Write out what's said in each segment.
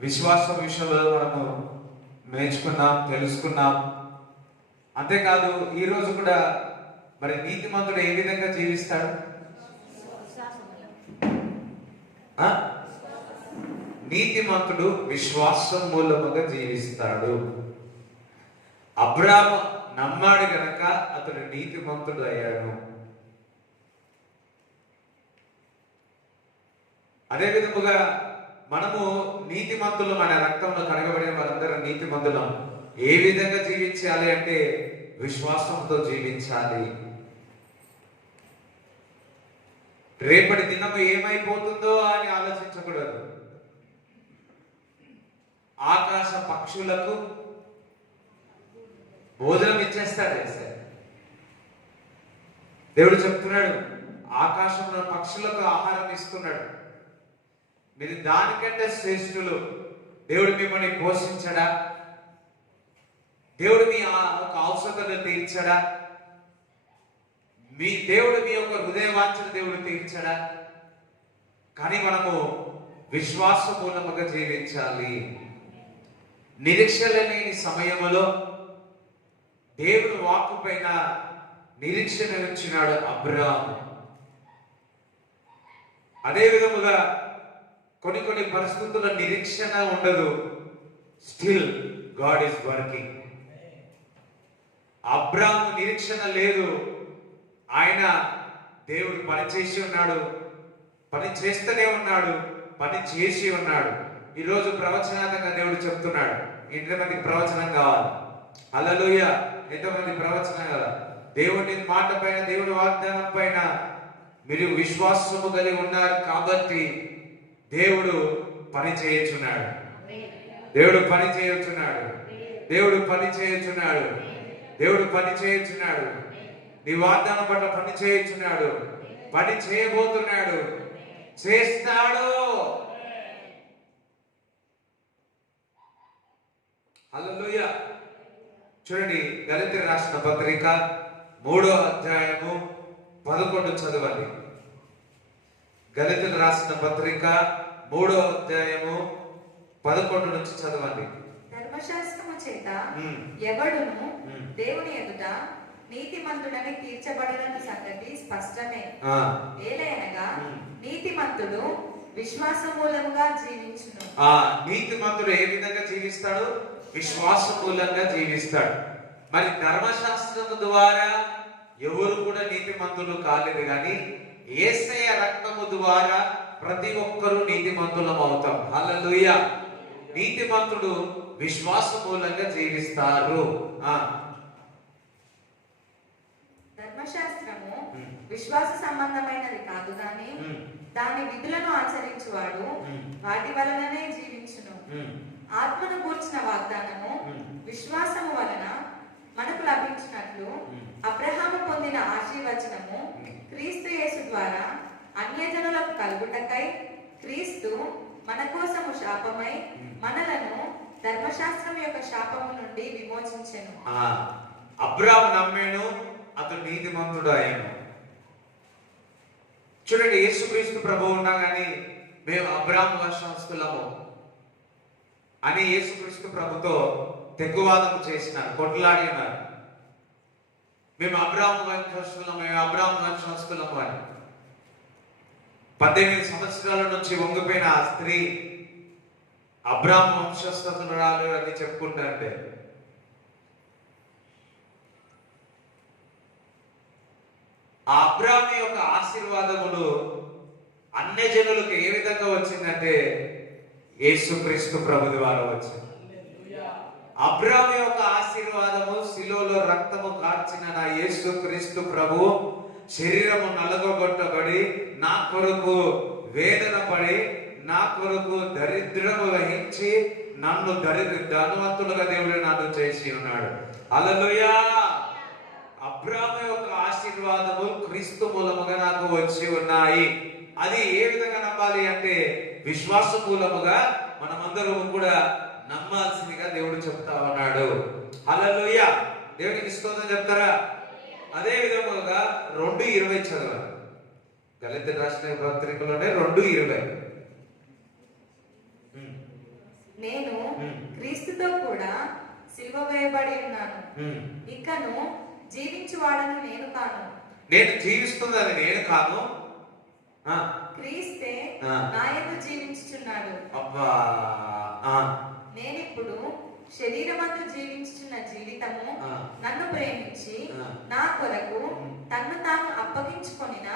విశ్వాసం విషయంలో మనము నేర్చుకున్నాం, తెలుసుకున్నాం. అంతేకాదు ఈరోజు కూడా మరి నీతిమంతుడు ఏ విధంగా జీవిస్తాడు? నీతిమంతుడు విశ్వాసం మూలముగా జీవిస్తాడు. అబ్రాము నమ్మాడు గనక అతడు నీతిమంతుడు అయ్యాడు. అదే విధముగా మనము నీతిమంతులు, మన రక్తంలో కడగబడిన వారందరం నీతిమంతులం. ఏ విధంగా జీవించాలి అంటే విశ్వాసంతో జీవించాలి. రేపటి దినము ఏమైపోతుందో అని ఆలోచించకూడదు. ఆకాశ పక్షులకు భోజనం ఇచ్చేస్తాడు దేవుడు చెప్తున్నాడు, ఆకాశంలో పక్షులకు ఆహారం ఇస్తున్నాడు. మీరు దానికంటే శ్రేష్ఠులు. దేవుడు మిమ్మల్ని పోషించడా? దేవుడు మీ ఒక అవసరతను తీర్చడా? మీ దేవుడు మీ యొక్క హృదయవాంఛన దేవుడు తీర్చడా? కానీ మనము విశ్వాస మూలముగా జీవించాలి. నిరీక్షణ లేని సమయంలో దేవుడు వాక్కు పైన నిరీక్షణ ఉంచినాడు అబ్రాము. అదే విధముగా కొన్ని పరిస్థితుల్లో నిరీక్షణ ఉండదు. Still God is working. Abram నిరీక్షణ లేదు, ఆయన దేవుడు పని చేసి ఉన్నాడు, పని చేస్తూనే ఉన్నాడు, పని చేసి ఉన్నాడు. ఈరోజు ప్రవచనాత్మకంగా దేవుడు చెప్తున్నాడు, ఎంతమందికి ప్రవచనం కావాలి? హల్లెలూయా! ఎంతమంది ప్రవచనం కదా? దేవుడి మాట పైన, దేవుడి వాగ్దానం పైన మీరు విశ్వాసము కలిగి ఉన్నారు కాబట్టి దేవుడు పని చేయుచున్నాడు. దేవుడు పని చేయుచున్నాడు. దేవుడు పని చేయుచున్నాడు. దేవుడు పని చేయుచున్నాడు. నీ వాగ్దానం పట్ల పని చేయుచున్నాడు. పని చేయబోతున్నాడు, చేస్తాడు. హల్లెలూయా! చూడండి, గలతీయులకు రాసిన పత్రిక 3వ అధ్యాయము 11 చదవండి. గలతీయులకు రాసిన పత్రిక 3వ అధ్యాయము 11 నుంచి చదవండి. ధర్మశాస్త్రము చేత ఎవడును దేవుని ఎదుట నీతిమంతుడని తీర్చబడని సంగతి స్పష్టమే. ఏలయనగా నీతిమంతుడు విశ్వాస మూలంగా జీవించును. నీతిమంతుడు ఏ విధంగా జీవిస్తాడు? విశ్వాస మూలంగా జీవిస్తాడు. మరి ధర్మశాస్త్రము ద్వారా ఎవరు కూడా నీతిమంతులు కాలేదు, కానీ యేసయ్య రక్తము ద్వారా ప్రతి ఒక్కరూ నీతిమంతులం అవుతాం. హల్లెలూయా! నీతిమంతుడు విశ్వాస మూలంగా జీవిస్తారు. ధర్మశాస్త్రము విశ్వాస సంబంధమైనది కాదు, గాని దాని విధులను ఆచరించువాడు వాటి వలననే జీవించును. ఆత్మను కూర్చిన వాగ్దానము విశ్వాసము వలన మనకు లభించినట్లు అబ్రహాము పొందిన ఆశీర్వచనము క్రీస్తు యేసు ద్వారా అన్యజనులకు కలుగుటకై క్రీస్తు మన కోసము శాపమై మనలను ధర్మశాస్త్రం యొక్క శాపము నుండి విమోచించెను. అబ్రాము నమ్మాను, అతడు నీతిమంతుడు అయ్యాను. చూడండి, యేసుక్రీస్తు ప్రభువు ఉన్నా కానీ మేము అబ్రాము వంశస్థులము అని యేసుక్రీస్తు ప్రభుతో తెగువాదము చేసినారు, కొట్లాడినారు. మేము అబ్రాము వంశస్థులము, మేము అబ్రాము వంశస్థులము అని. 18 సంవత్సరాల నుంచి వంగిపోయిన ఆ స్త్రీ అబ్రాము వంశస్థురాలు అని చెప్పుకుంటారంటే ఆ అబ్రాము యొక్క ఆశీర్వాదములు అన్ని జనులకు ఏ విధంగా వచ్చిందంటే యేసుక్రీస్తు ప్రభు ద్వారా వచ్చింది. అబ్రాము యొక్క ఆశీర్వాదము శిలువలో రక్తము కార్చిన నా యేసుక్రీస్తు ప్రభు శరీరము నలగొట్టబడి నా కొరకు వేదన పడి నా కొరకు దరిద్రము వహించి నన్ను ధనవంతులుగా దేవుడు నన్ను చేసి ఉన్నాడు. హల్లెలూయా! అబ్రాము యొక్క ఆశీర్వాదము క్రీస్తు మూలముగా నాకు వచ్చి ఉన్నాయి. అది ఏ విధంగా నమ్మాలి అంటే విశ్వాస మూలముగా మనమందరం కూడా నమ్మాల్సిందిగా దేవుడు చెప్తా ఉన్నాడు. హల్లెలూయా! దేవునికి స్తోత్రం చెప్తారా? అదే విధముగా 2:20 చదవాలి. గలతీయులకు రాసిన పత్రికలోనే 2:20. నేను ఉమ్. క్రీస్తుతో కూడా సిలువ వేయబడి ఉన్నాను. ఉమ్. ఇకను జీవించువాడను నేను కాను, నేను జీవిస్తున్నది నేను కాను, ఆ, క్రీస్తే ఆ. నా యందు జీవించుచున్నాడు. అబ్బా, ఆ, నేనిప్పుడు శరీరమందు జీవించుచున్న జీవితము ఆ. నన్ను ప్రేమించి ఆ. నా కొరకు తన్ను తాను అప్పగించుకొనిన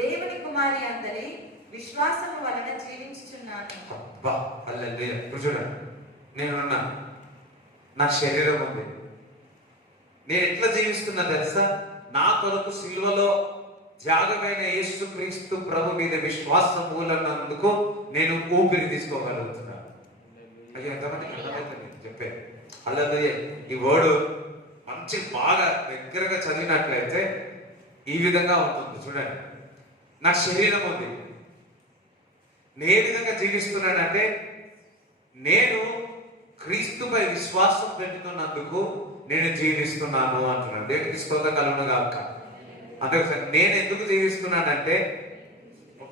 దేవుని కుమారి అందరి విశ్వాసము వలన జీవించుచున్నాను. అబ్బా, హల్లెలూయా. ఇప్పుడు చూడండి, నేనున్నా, నా శరీరం ఉంది, నేను ఎట్లా జీవిస్తున్నా తెలుసా? నా కొరకు సిలువలో త్యాగమైన యేసు క్రీస్తు ప్రభు మీద విశ్వాసం మూలన్నందుకు నేను ఊపిరి తీసుకోగలుగుతున్నాను. అయ్యో, ఎంతమందికి అర్థమవుతుంది చెప్పే? హల్లెలూయా. ఈ వర్డ్ మంచి బాగా దగ్గరగా చదివినట్లయితే ఈ విధంగా ఉంటుంది. చూడండి, నా శరీరం ఉంది, నేను ఏ విధంగా జీవిస్తున్నానంటే నేను క్రీస్తుపై విశ్వాసం పెట్టుకున్నందుకు నేను జీవిస్తున్నాను అంటున్నాను. దేవునికి స్తోత్రం కలుగును గాక. అంటే ఒకసారి నేను ఎందుకు జీవిస్తున్నానంటే,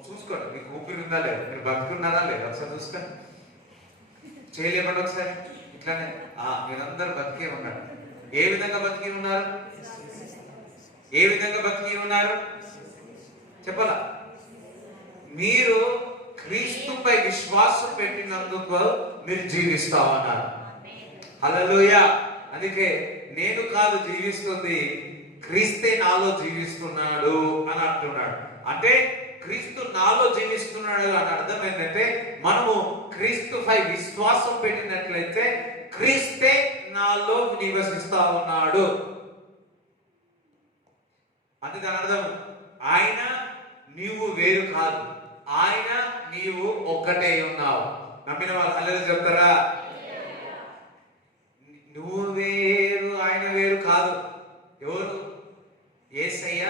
చూసుకోండి, మీకు ఊపిరి ఉందా లేదా, మీరు బతుకున్నారా లేదా ఒకసారి చూసుకోండి. చేయలేమండి ఒకసారి ఇట్లానే. మీరందరూ బతికే ఉన్నారు. ఏ విధంగా బతికి ఉన్నారు? ఏ విధంగా బతికి ఉన్నారు చెప్పాలా? మీరు క్రీస్తుపై విశ్వాసం పెట్టినందుకు మీరు జీవిస్తా ఉన్నారు. హల్లెలూయా. అందుకే నేను కాదు జీవిస్తుంది, క్రీస్తే నాలో జీవిస్తున్నాడు అని అంటున్నాడు. అంటే క్రీస్తు నాలో జీవిస్తున్నాడు అని అర్థం ఏంటంటే, మనము క్రీస్తుపై విశ్వాసం పెట్టినట్లయితే క్రీస్తే నాలో నివసిస్తా ఉన్నాడు. అది దాని అర్థం. ఆయన నీవు వేరు కాదు, ఆయన నీవు ఒక్కటే ఉన్నావు. నమ్మిన వాళ్ళు హల్లెలూయా చెప్తారా? నువ్వు వేరు, ఆయన వేరు కాదు. ఎవరు? యేసయ్య,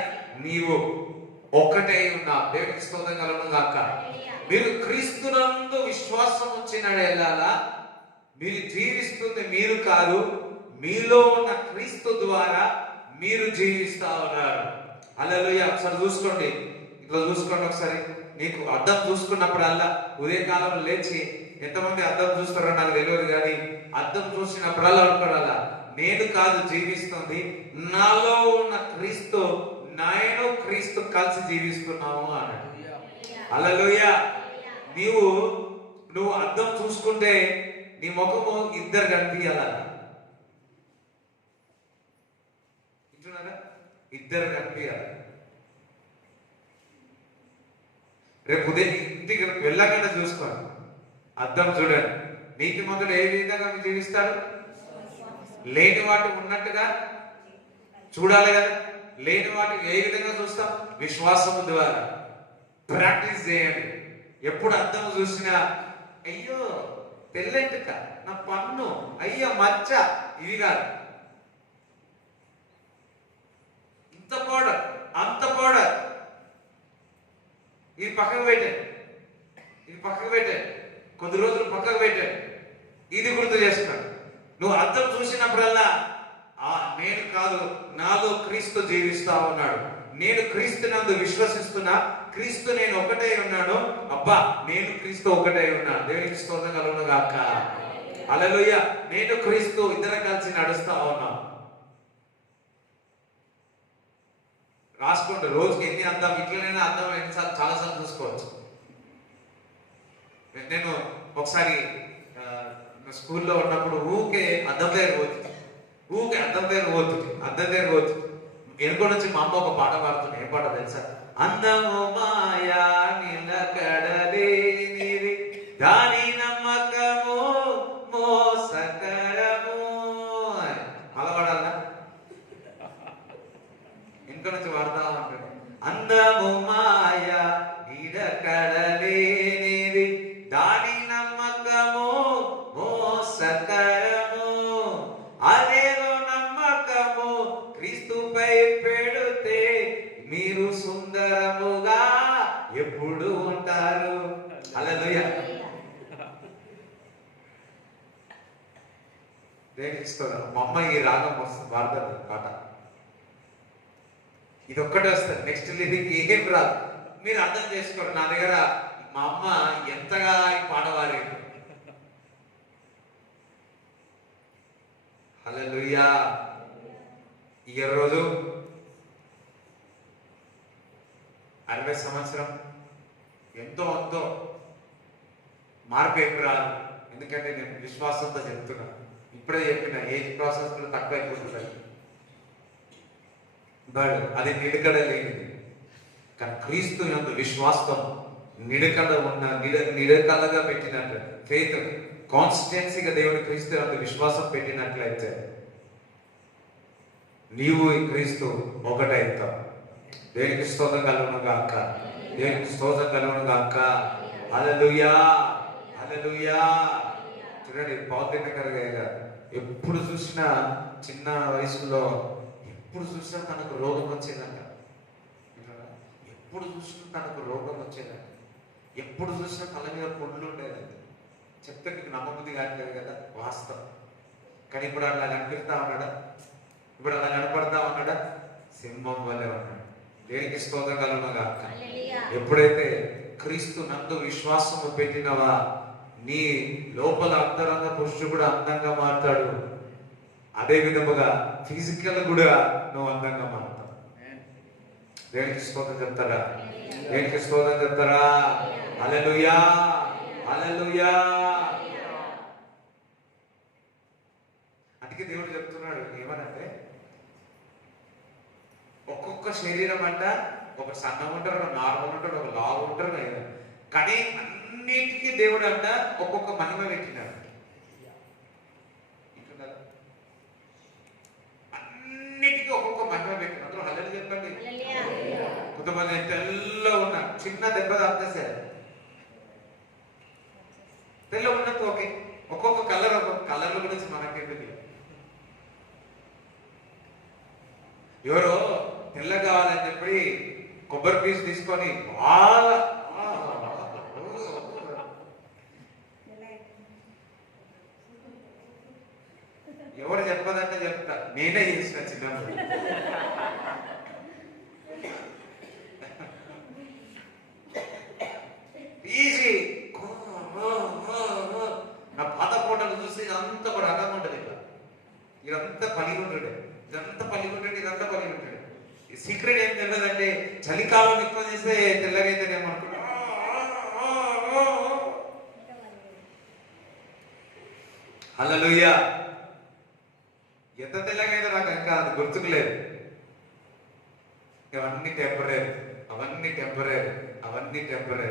నీవు ఒక్కటే ఉన్నావు. దేవునికి స్తోత్రం కలుగును గాక. మీరు క్రీస్తునందు విశ్వాసం వచ్చినాడు ఎలాగా మీరు జీవిస్తుంది మీరు కాదు, మీలో ఉన్న క్రీస్తు ద్వారా మీరు జీవిస్తా ఉన్నారు. హల్లెలూయా. ఒకసారి చూసుకోండి, ఇట్లా చూసుకోండి ఒకసారి. నీకు అద్దం చూసుకున్నప్పుడల్లా ఉదయకాలం లేచి, ఎంతమంది అద్దం చూస్తారో నాకు తెలియదు కానీ అద్దం చూసినప్పుడల్లా అనుకోవాలా, నేను కాదు జీవిస్తుంది, నాలో ఉన్న క్రీస్తు, నేను క్రీస్తు కలిసి జీవిస్తున్నాము అన్నాడు. హల్లెలూయా. నువ్వు అద్దం చూసుకుంటే నీ ముఖము ఇద్దరు కనిపించాల, వింటున్నారా? ఇద్దరు కనిపించాలి. రేపు ఉదయం ఇంటికి వెళ్ళకుండా చూసుకోండి, అద్దం చూడండి. నీతిమంతుడు ఏ విధంగా జీవిస్తాడు? లేని వాటి ఉన్నట్టుగా చూడాలి కదా. లేని వాటిని ఏ విధంగా చూస్తాం? విశ్వాసము ద్వారా. ప్రాక్టీస్ చేయండి. ఎప్పుడు అద్దం చూసినా అయ్యో తెల్లెంటుక, నా పన్ను, అయ్యో మచ్చ, ఇది కాదు. ఇంత పౌడర్, అంత పౌడర్, ఇది పక్కకు పెట్టాడు, ఇది పక్కకు పెట్టాడు, కొద్ది రోజులు పక్కకు పెట్టాడు, ఇది గుర్తు చేసుకున్నాడు. నువ్వు అద్దం చూసినప్పుడల్లా నేను కాదు, నాలో క్రీస్తు జీవిస్తా ఉన్నాడు, నేను క్రీస్తు నందు విశ్వసిస్తున్నా, క్రీస్తు నేను ఒకటే ఉన్నాను, అబ్బా నేను క్రీస్తు ఒకటే ఉన్నాను. దేవునికి స్తోత్రం కలుగును గాక. హల్లెలూయా. నేను క్రీస్తు ఇద్దరం కలిసి నడుస్తా ఉన్నాం. రాసుకోండి, రోజుకి ఎన్ని అద్దం, ఇట్లనైనా అద్దం ఎన్నిసార్లు చాలాసార్లు చూసుకోవచ్చు. నేను ఒకసారి స్కూల్లో ఉన్నప్పుడు ఊకే అద్దం దగ్గర పోతుంది, అద్దం దగ్గర పోతుంది. వెనుక నుంచి మా అమ్మ ఒక పాట పాడుతుంది. ఏం పాట తెలుసా? అందము మాయా నిలకడలేనిది, దాని నమ్మకము మోసకరము. అలా పాడాలా? వెనుక నుంచి పాడుతా ఉంటాడు. అందము మాయా నిలకడలేనిది, దాని నమ్మకము మోసకరము, అదేదో నమ్మకము క్రీస్తుపై పెడితే మీరు సుందరముగా ఎప్పుడు ఉంటారు. హల్లెలూయా. దేనిస్తాను మా అమ్మ ఈ రాగం వస్తుంది, వాడతాను పాట. ఇది ఒక్కటే వస్తుంది, నెక్స్ట్ లిరిక్ ఏం రాదు. మీరు అర్థం చేసుకోండి. నా దగ్గర మా అమ్మ ఎంతగా ఈ పాట పాడేది. హల్లెలూయా. ఈ రోజు 60 సంవత్సరం ఎంతో అంతో మార్పు ఏం రాదు. ఎందుకంటే నేను విశ్వాసంతో చెప్తున్నా, ఇప్పుడే చెప్పిన ఏజ్ ప్రాసెస్ కూడా తక్కువ అయిపోతుంది. బట్ అది నిలకడ లేనిది. కానీ క్రీస్తు యందు విశ్వాసం నిలకడ ఉన్న నిలకడగా పెట్టినట్లు, ఫెయిత్ కాన్స్టెన్సీగా దేవుని క్రీస్తు యందు విశ్వాసం పెట్టినట్లయితే నీవు ఈ క్రీస్తు ఒకటైతావు. దేవునికి స్తోత్రం కలుగును గాక, దేవునికి స్తోత్రం కలుగును గాక. హల్లెలూయా, హల్లెలూయా. చూడండి, పౌర్ణికర్ గారు ఎప్పుడు చూసినా చిన్న వయసులో ఎప్పుడు చూసినా తనకు రోగం వచ్చేదంట. ఎప్పుడు చూసినా తనకు రోగం వచ్చేదంట. ఎప్పుడు చూసినా తల మీద పొండ్లు ఉండేదండి. చెప్తే నీకు నమ్మబుద్ధి కావట్లేదు కదా, వాస్తవం. కానీ ఇప్పుడు అలా కనిపిస్తా ఉన్నాడా? ఇప్పుడు అలా కనపడతా ఉన్నాడా? సింహం వల్లే ఉన్నాడు. దేనికి స్తోత్రం కలుగును గాక. ఎప్పుడైతే క్రీస్తు నందు విశ్వాసము పెట్టినవా, నీ లోపల అంతరంగ పురుషుడు కూడా అందంగా మారుతాడు. అదే విధముగా ఫిజికల్ కూడా నువ్వు అందంగా మారుతావు. దేనికి స్తోత్రం చెప్తారా? దేనికి స్తోత్రం చెప్తారా? హల్లెలూయా, హల్లెలూయా. అందుకే దేవుడు చెప్తున్నాడు ఏమనంటే, ఒక్కొక్క శరీరం అంట, ఒక సన్నం ఉంటారు, ఒక నార్మల్ ఉంటాడు, ఒక లావు ఉంటారు. కానీ అన్నిటికీ దేవుడు అంట ఒక్కొక్క మహిమ పెట్టినాడు. అన్నిటికీ ఒక్కొక్క మహిమ పెట్టినాడు. హల్లెలూయా చెప్పండి. కొంతమంది తెల్ల ఉన్న చిన్న దెబ్బ తాకేసారు, తెల్ల ఉన్నట్టు ఓకే. ఒక్కొక్క కలర్, ఒక్కొక్క కలర్ గురించి మనకెందుకు. ఎవరో తెల్ల కావాలని చెప్పి కొబ్బరి పీస్ తీసుకొని బాగా ఎవరు చెప్పదంటే చెప్తా, నేనే చేసిన చిన్నప్పుడు. ఈజీ నా పాత ఫోటోలు చూసి ఇదంతా కూడా రకంగా ఉంటుంది. ఇదంతా పలిగి ఉంటాడు, ఇదంతా పలిగి ఉంటాడు, ఇదంతా పలిగి ఉంటాడు. ఈ సీక్రెట్ ఏం తెలియదంటే, చలికాలం ఎక్కువ చేస్తే తెల్లగైతేనేమనుకుంటా. హల్లెలూయా. ఎంత తెల్లగైతే నాకు ఇంకా అది గుర్తుకు లేదు. ఇవన్నీ టెంపరీ, అవన్నీ టెంపరీ, అవన్నీ temporary.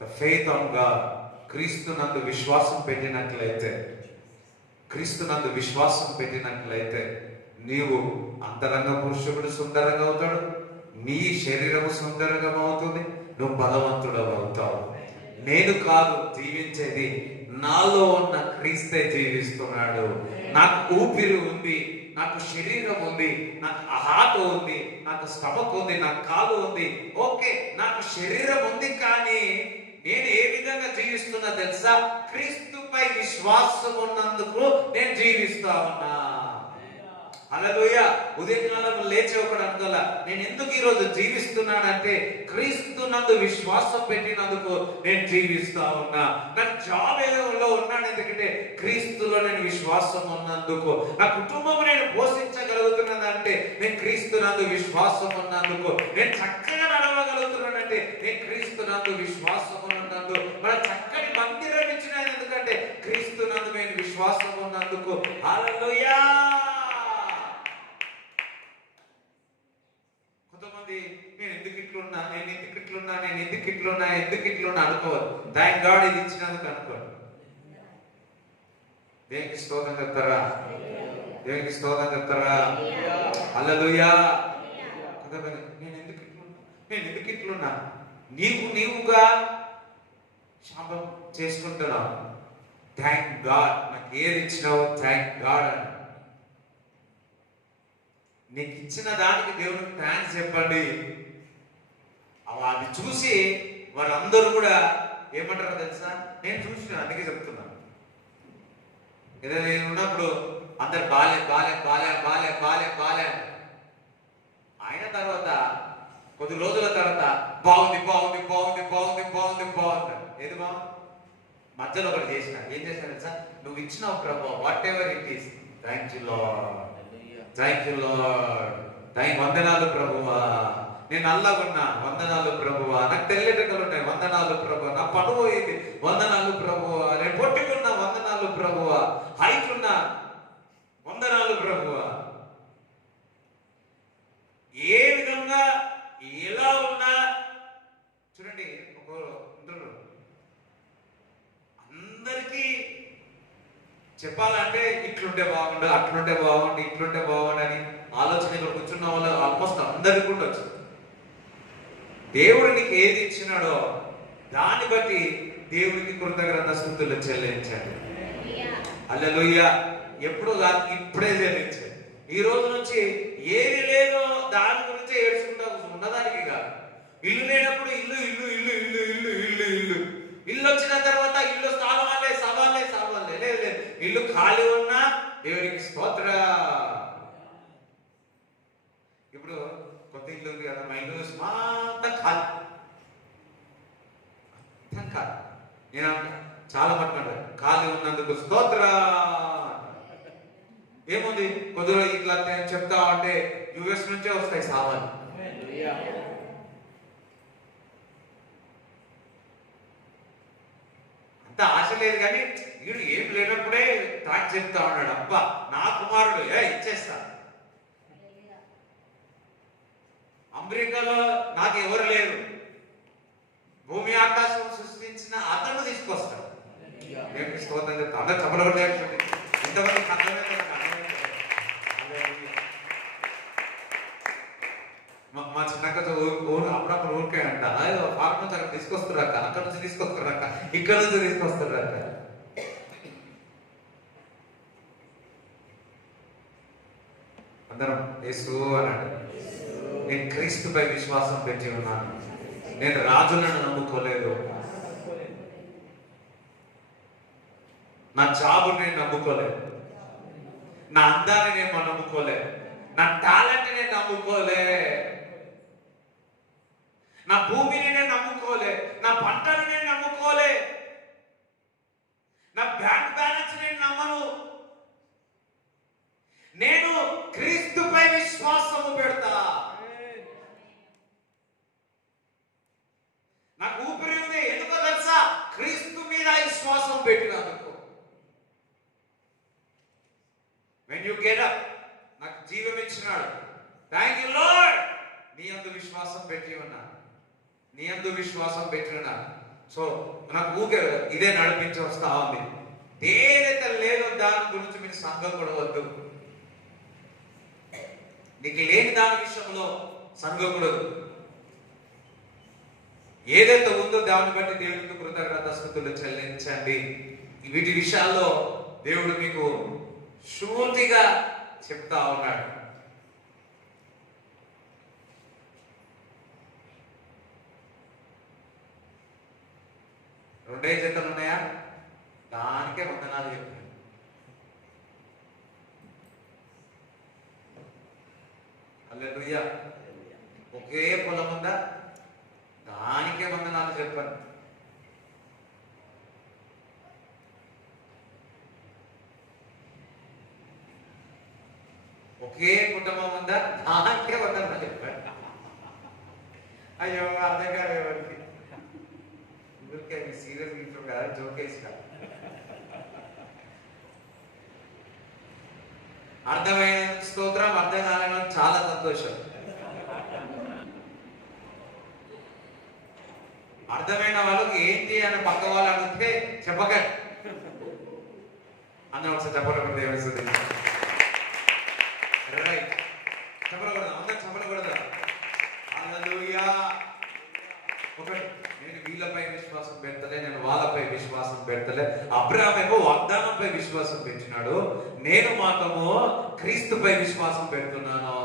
The faith on God. క్రీస్తు నందు విశ్వాసం పెట్టినట్లయితే, క్రీస్తు నందు విశ్వాసం పెట్టినట్లయితే నీవు అంతరంగ పురుషుడు సుందరంగా అవుతాడు, నీ శరీరము సుందరంగా అవుతుంది, నువ్వు బలవంతుడు అవుతావు. నేను కాదు జీవించేది, నాలో ఉన్న క్రీస్తే జీవిస్తున్నాడు. నాకు ఊపిరి ఉంది, నాకు శరీరం ఉంది, నాకు హార్ట్ ఉంది, నాకు స్టమక్ ఉంది, నాకు కాలు ఉంది. ఓకే, నాకు శరీరం ఉంది, కానీ నేను ఏ విధంగా జీవిస్తున్నా తెలుసా? క్రీస్తుపై విశ్వాసం ఉన్నందుకు నేను జీవిస్తా ఉన్నా. హల్లెలూయా. ఉదయకాలం లేచి ఒకడు అనుకోలే, నేను ఎందుకు ఈరోజు జీవిస్తున్నానంటే క్రీస్తు నందు విశ్వాసం పెట్టినందుకు నేను జీవిస్తా ఉన్నా. నా జాబ్ ఏదో ఉన్నాను ఎందుకంటే క్రీస్తులో నేను విశ్వాసం ఉన్నందుకు. నా కుటుంబం నేను పోషించగలుగుతున్నానంటే నేను క్రీస్తు నందు విశ్వాసం ఉన్నందుకు. నేను చక్కగా నడవగలుగుతున్నానంటే నేను క్రీస్తు నందు విశ్వాసం ఉన్నందుకు. మన చక్కని మందిరం ఇచ్చిన ఎందుకంటే క్రీస్తు నందు నేను విశ్వాసం ఉన్నందుకు. హల్లెలూయా. కొంతమంది నేను ఎందుకు ఇట్లున్నా, నేను ఎందుకు ఇట్లున్నా, నేను ఎందుకు ఇట్లున్నా, ఎందుకు ఇట్లున్నా అనుకోవద్దు. థ్యాంక్ గాడ్ ఇది ఇచ్చినందుకు అనుకోండి. దేనికి స్తోత్రం చెప్తారా? దేనికి స్తోత్రం చెప్తారా? హల్లెలూయా. కొంతమంది నేను ఎందుకు ఇట్లున్నా, నేను ఎందుకు ఇట్లున్నా, నీవుగా శాపం చేసుకుంటున్నావు. థ్యాంక్ గాడ్, నాకు ఏది ఇచ్చినావు థ్యాంక్ గాడ్ అని. నీకు ఇచ్చిన దానికి దేవునికి థ్యాంక్స్ చెప్పండి. అది చూసి వారందరూ కూడా ఏమంటారో తెలుసా? నేను చూసిన, అందుకే చెప్తున్నాను. ఏదో నేను ఉన్నప్పుడు అందరు బాలే బాలే బాలే బాలే బాలే బాలే అయిన తర్వాత కొద్ది రోజుల తర్వాత బాగుంది బాగుంది బాగుంది బాగుంది బాగుంది బాగుంది. ఏది బాగుంది? మధ్యలో ఒకటి చేసిన, ఏం చేశాను తెలుసా? నువ్వు ఇచ్చినావు ప్రభు, whatever it is thank you Lord, thank you Lord. వందనాలు ప్రభువా. నేను నల్లగున్నా, వందనాలు ప్రభువా. నాకు తెల్లెటకలు ఉన్నాయి, వందనాలు ప్రభువా. నా పను పోయింది, వందనాలు ప్రభువా. నేను పొట్టుకున్నా, వందనాలు ప్రభువా. హైట్ ఉన్నా, వందనాలు ప్రభువా. ఏ విధంగా ఎలా ఉన్నా చూడండి, ఉంటారు అందరికీ చెప్పాలంటే ఇట్లుంటే బాగుండు, అట్లుంటే బాగుండు, ఇట్లుంటే బాగుండు అని ఆలోచన ఇక్కడ కూర్చున్న వాళ్ళు ఆల్మోస్ట్ అందరికీ ఉండొచ్చు. దేవుడు నీకు ఏది ఇచ్చినాడో దాన్ని బట్టి దేవుడికి కృతజ్ఞతాస్తుతులు చెల్లించాడు. హల్లెలూయా. ఎప్పుడు కాదు, ఇప్పుడే చెల్లించాడు. ఈ రోజు నుంచి ఏది లేదో దాని గురించి ఏడ్చుకుంటా ఉన్నదానికి కాదు. ఇల్లు లేనప్పుడు ఇల్లు ఇల్లు ఇల్లు ఇల్లు ఇల్లు ఇల్లు ఇల్లు ఇల్లు వచ్చిన తర్వాత ఇల్లు స్థానాలే సవాలే సవాలే లేదు లేదు. ఇల్లు ఖాళీ ఉన్నా దేవునికి స్తోత్ర. ఇప్పుడు కొత్త ఇల్లు ఉంది కదా, మా ఇల్లు స్మార్ట్ ఖాళీ కాదు. నేను చాలా మాట్లాడాను, ఖాళీ ఉన్నందుకు స్తోత్ర. ఏముంది కొద్దిగా ఇట్లా చెప్తా అంటే యుఎస్ నుంచే వస్తాయి సామాన్లు. అంత ఆశ లేదు కానీ వీడు ఏం లేనప్పుడే తాకి చెప్తా ఉన్నాడు, అబ్బా నా కుమారుడు ఇచ్చేస్తా. అమెరికాలో నాకు ఎవరు లేరు, భూమి ఆకాశం సృష్టించిన అతను తీసుకొస్తాడు. ఏమి స్తోత్రం చెప్తా. అందరూ చప్పలు కూడా ఇంతమంది మా చిన్నక్క అప్పుడప్పుడు ఊరికే అంట, ఫార్మ్ నుంచి అక్కడ తీసుకొస్తారక్క, అక్కడ నుంచి తీసుకొస్తారక్క, ఇక్కడ నుంచి తీసుకొస్తారక్క. అందరం యేసు అన్నాడు. నేను క్రీస్తుపై విశ్వాసం పెట్టి ఉన్నాను. నేను రాజులను నమ్ముకోలేదు, నా జాబు నేను నమ్ముకోలేదు, నా అందాన్ని నేను నమ్ముకోలే, నా టాలెంట్ నేను నమ్ముకోలే, నా భూమిని నేను నమ్ముకోలే, నా పంటను నేను నమ్ముకోలే, నా బ్యాంక్ బ్యాలెన్స్ నేను నమ్మను. నేను క్రీస్తుపై విశ్వాసము పెడతా. నాకు ఊపిరి ఉంది, ఎందుకో తెలుసా? క్రీస్తు మీద విశ్వాసం పెట్టినందుకు. when you get up, నాకు జీవం ఇచ్చినాడు, థ్యాంక్ యూ లార్డ్. నీ యందు విశ్వాసం పెట్టి ఉన్నా, నీ యందు విశ్వాసం పెట్టి ఉన్నా. సో నాకు ఊకే ఇదే నడిపించి వస్తా ఉంది. ఏదైతే లేదో దాని గురించి మీరు సంగకూడవద్దు. నీకు లేని దాని విషయంలో సంగకూడదు. ఏదైతే ఉందో దాన్ని బట్టి దేవునికి కృతజ్ఞతాస్తుతులు చెల్లించండి. వీటి విషయాల్లో దేవుడు మీకు షూర్తిగా చెప్తా ఉన్నాడు. రెండే జతలు ఉన్నాయా? దానికే వందనాలు చెప్పాడు. హల్లెలూయా. ఒకే పొలం ఉందా? దానికే వందనాలు చెప్పాను. ఒకే కుటుంబం ఉందా? దానికే వందనాలు చెప్పాను. అయ్యో అర్థం కాదు ఎవరికి. ఊరికే సీరియస్ ఇంట్లో కదా, జోకేసి కాదు. అర్థమైన స్తోత్రం, అర్థం కాలేని చాలా సంతోషం. అర్థమైన వాళ్ళకి ఏంటి అని పక్క వాళ్ళు అడిగితే చెప్పకండి. అందరూ ఒకసారి చెప్పకూడదు. ఏమేస్తుంది చెప్పకూడదు, అందరూ చెప్పకూడదు. హల్లెలూయా. ఒకటి, నేను వీళ్ళపై విశ్వాసం పెడతలే, నేను వాళ్ళపై విశ్వాసం పెడతలే. అబ్రాహామేమో వాగ్దానంపై విశ్వాసం పెట్టినాడు, నేను మాత్రము క్రీస్తుపై విశ్వాసం పెడుతున్నాను.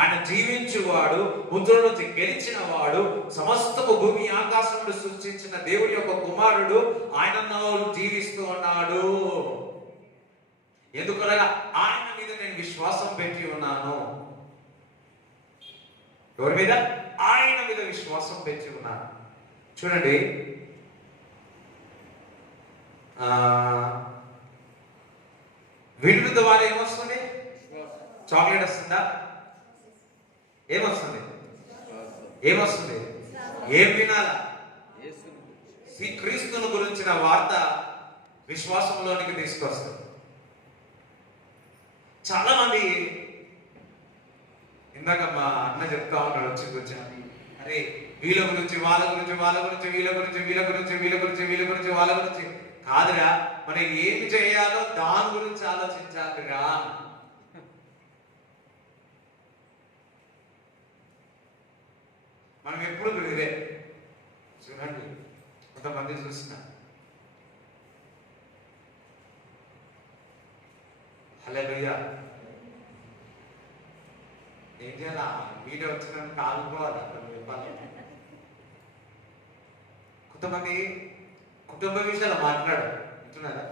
ఆయన జీవించువాడు, మృతుల నుంచి గెలిచిన వాడు, సమస్తము భూమి ఆకాశములు సృష్టించిన దేవుడి యొక్క కుమారుడు, ఆయన జీవిస్తూ ఉన్నాడు. ఎందుకనగా ఆయన మీద నేను విశ్వాసం పెట్టి ఉన్నాను. ఎవరి మీద? ఆయన మీద విశ్వాసం పెట్టి ఉన్నాను. చూడండి, వినుట ద్వారా ఏమొస్తుంది? చాక్లెట్ వస్తుందా? ఏమొస్తుంది? ఏమొస్తుంది? ఏం వినాలా? శ్రీ క్రీస్తుని గురించిన వార్త విశ్వాసంలోనికి తీసుకొస్తుంది. చాలా మంది, ఇందాక మా అన్న చెప్తా ఉన్నాడు వచ్చి కూర్చొని, అరే వీళ్ళ గురించి వాళ్ళ గురించి వాళ్ళ గురించి వీళ్ళ గురించి వీళ్ళ గురించి వీళ్ళ గురించి వీళ్ళ గురించి వాళ్ళ గురించి కాదురా, మనం ఏమి చేయాలో దాని గురించి ఆలోచించాలిరా. మనం ఎప్పుడు ఇదే చూడండి, కొంతమంది చూస్తున్నా హల్లెలూయా ఏం చేయాలా, వీడియో వచ్చినందుకు ఆగిపోవాలి అతను చెప్పాలి. కొంతమంది కుటుంబ విషయాలు మాట్లాడారు, వింటున్నారా?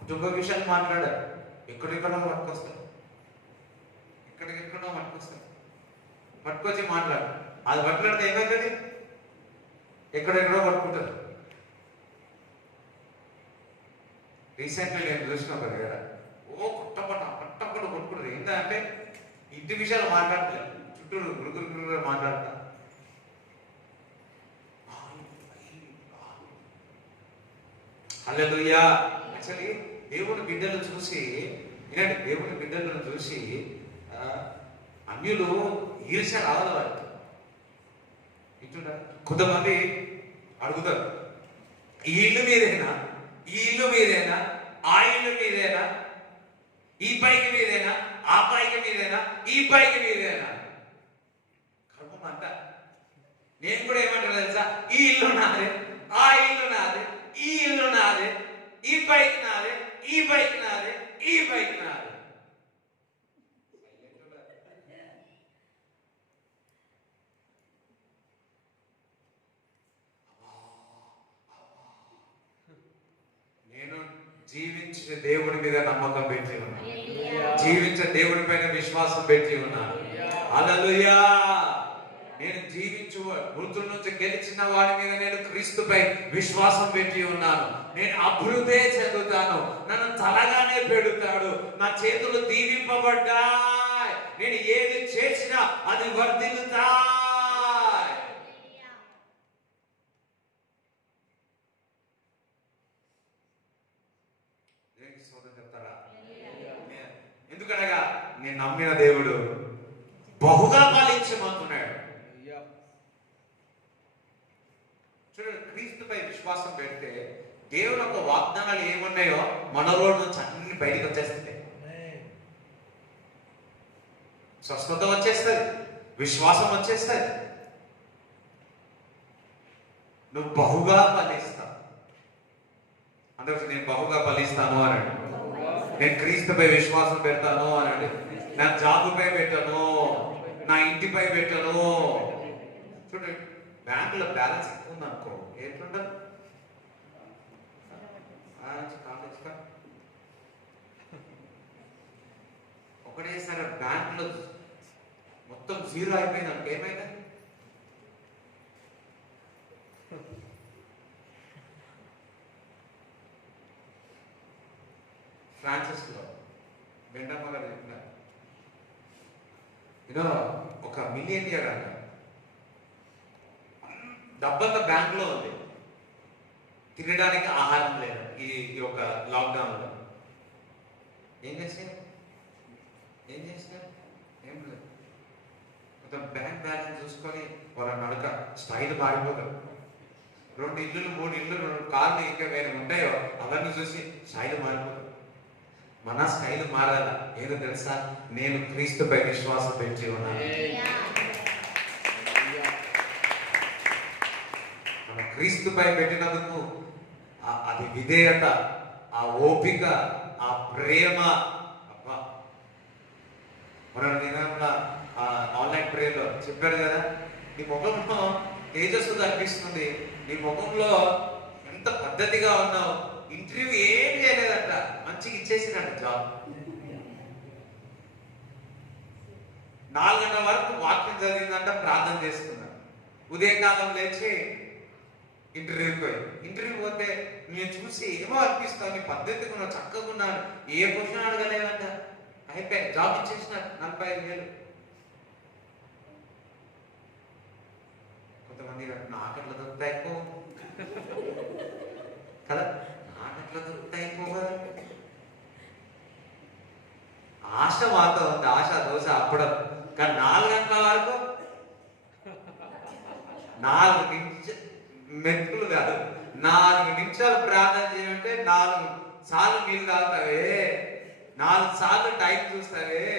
కుటుంబ విషయాలు మాట్లాడారు, ఎక్కడెక్కడో పట్టుకొస్తారు, ఎక్కడికెక్కడో పట్టుకొస్తారు, పట్టుకొచ్చి మాట్లాడు. అది పట్టుకుంటే ఏమవుతుంది? ఎక్కడెక్కడో పట్టుకుంటారు. రీసెంట్లీ నేను చూసిన ఒక దగ్గర పట్టకుండా కొట్టుకుంటారు. ఏంటంటే ఇంటి విషయాలు మాట్లాడలేదు, చుట్టూరు గురుగురు మాట్లాడతా. హల్లెలూయా. యాక్చువల్లీ దేవుని బిడ్డలు చూసి, వినండి, దేవుని బిడ్డలను చూసి అన్యులు ఈర్ష్య రావాలి వారికి. ఇట్లుంటారు. కొంతమంది అడుగుతారు, ఈ ఇల్లు మీదేనా, ఈ ఇల్లు మీదేనా, ఆ ఇల్లు మీదేనా, ఈ పైకి మీదేనా, ఆ పైకి మీదేనా, ఈ పైకి మీదేనా. కర్మం అంట. నేను కూడా ఏమంటాను తెలుసా? ఈ ఇల్లు నాదే, ఆ ఇల్లు నాదే, ఈ ఇల్లు నాదే, ఈ పైకి నాదే, ఈ పైకి నాదే, ఈ పైకి నాదే. నేను జీవించిన దేవుడి మీద నమ్మకం పెట్టి ఉన్నాను, జీవించిన దేవుడి పైన విశ్వాసం పెట్టి ఉన్నాను. హల్లెలూయా. నేను జీవించు మృతుల నుంచి గెలిచిన వాడి మీద నేను క్రీస్తుపై విశ్వాసం పెట్టి ఉన్నాను. నేను అభివృద్ధి చెందుతాను, నన్ను తలగానే పెడతాడు, నా చేతులు దీవింపబడ్డాయి, నేను ఏది చేసినా అది వర్ధిల్లుతాయి. చెప్తారా? ఎందుకనగా నేను నమ్మిన దేవుడు బహుగా పాలించమంటున్నాడు. చూడండి, క్రీస్తుపై విశ్వాసం పెడితే దేవుని యొక్క వాగ్దానాలు ఏమున్నాయో మనలో నుంచి అన్ని బయటకు వచ్చేస్తాయి. స్వస్థత వచ్చేస్తుంది, విశ్వాసం వచ్చేస్తుంది, నువ్వు బహుగా ఫలిస్తావు. అందుకే నేను బహుగా ఫలిస్తాను అనండి, నేను క్రీస్తుపై విశ్వాసం పెడతాను అనండి, నా జాబుపై పెట్టను, నా ఇంటిపై పెట్టను. చూడండి, బ్యాంకులో బ్యాలెన్స్ ఎక్కువ ఉంది అనుకో, ఏంటుండదు, ఒకటేసారి బ్యాంకులో మొత్తం జీరో అయిపోయింది అనుకో, ఏమైనా ఫ్రాన్సిస్ లో బెండమ్మ గారు చెప్పినారు, ఇదో ఒక మిలియనియర్ అంట, డబ్బంతా బ్యాంకులో ఉంది, తినడానికి ఆహారం లేదు ఈ యొక్క లాక్డౌన్ లో. ఏం చేశారు? ఏం లేదు, మొత్తం బ్యాంక్ బ్యాలెన్స్ చూసుకొని వాళ్ళ నడక స్టైల్ మారిపోతారు. 2 ఇల్లులు 3 ఇల్లు 2 కార్లు ఇంకా వేరే ఉంటాయో అవన్నీ చూసి స్టైల్ మారిపోతారు. మన స్టైల్ మారాలా? ఏదో తెలుసా? నేను క్రీస్తుపై విశ్వాసం పెంచి ఉన్నాను. మన క్రీస్తుపై పెట్టినందుకు అది విధేయత, ఆ ఓపిక, ఆ ప్రేమ. అబ్బా, మన నిన్న ఆన్లైన్ ప్రేయర్లో చెప్పారు కదా, నీ ముఖంలో తేజస్సు కనిపిస్తుంది, నీ ముఖంలో ఎంత పద్ధతిగా ఉన్నావు. ఇంటర్వ్యూ ఏం చేయలేదంట, మంచిగా ఇచ్చేసినట్టు జాబ్. 4 గంటల వరకు వాక్యం చదివిందంట, ప్రార్థన చేసుకున్నాను. ఉదయకాలం లేచి ఇంటర్వ్యూ పోతే నేను చూసి ఏమో అనిపిస్తావు, నీ పద్ధతిగా ఉన్నావు, చక్కగా ఉన్నాను, ఏ క్వశ్చన్ అడగలేదంట, అయిపోయి జాబ్ ఇచ్చేసిన 45,000. కొంతమంది నాకట్లా దొరుకుతాయి కదా, నాకట్లా దొరుకుతాయి కదా. ఆశ మాత్రం ఉంది, ఆశ దోశ అప్పడం. కానీ 4 గంటల వరకు 4 మెతుకులు కాదు, 4 నిమిషాలు ప్రార్థన చేయమంటే 4 సార్లు నీళ్ళు తాగుతావే, 4 సార్లు టైం చూస్తావే,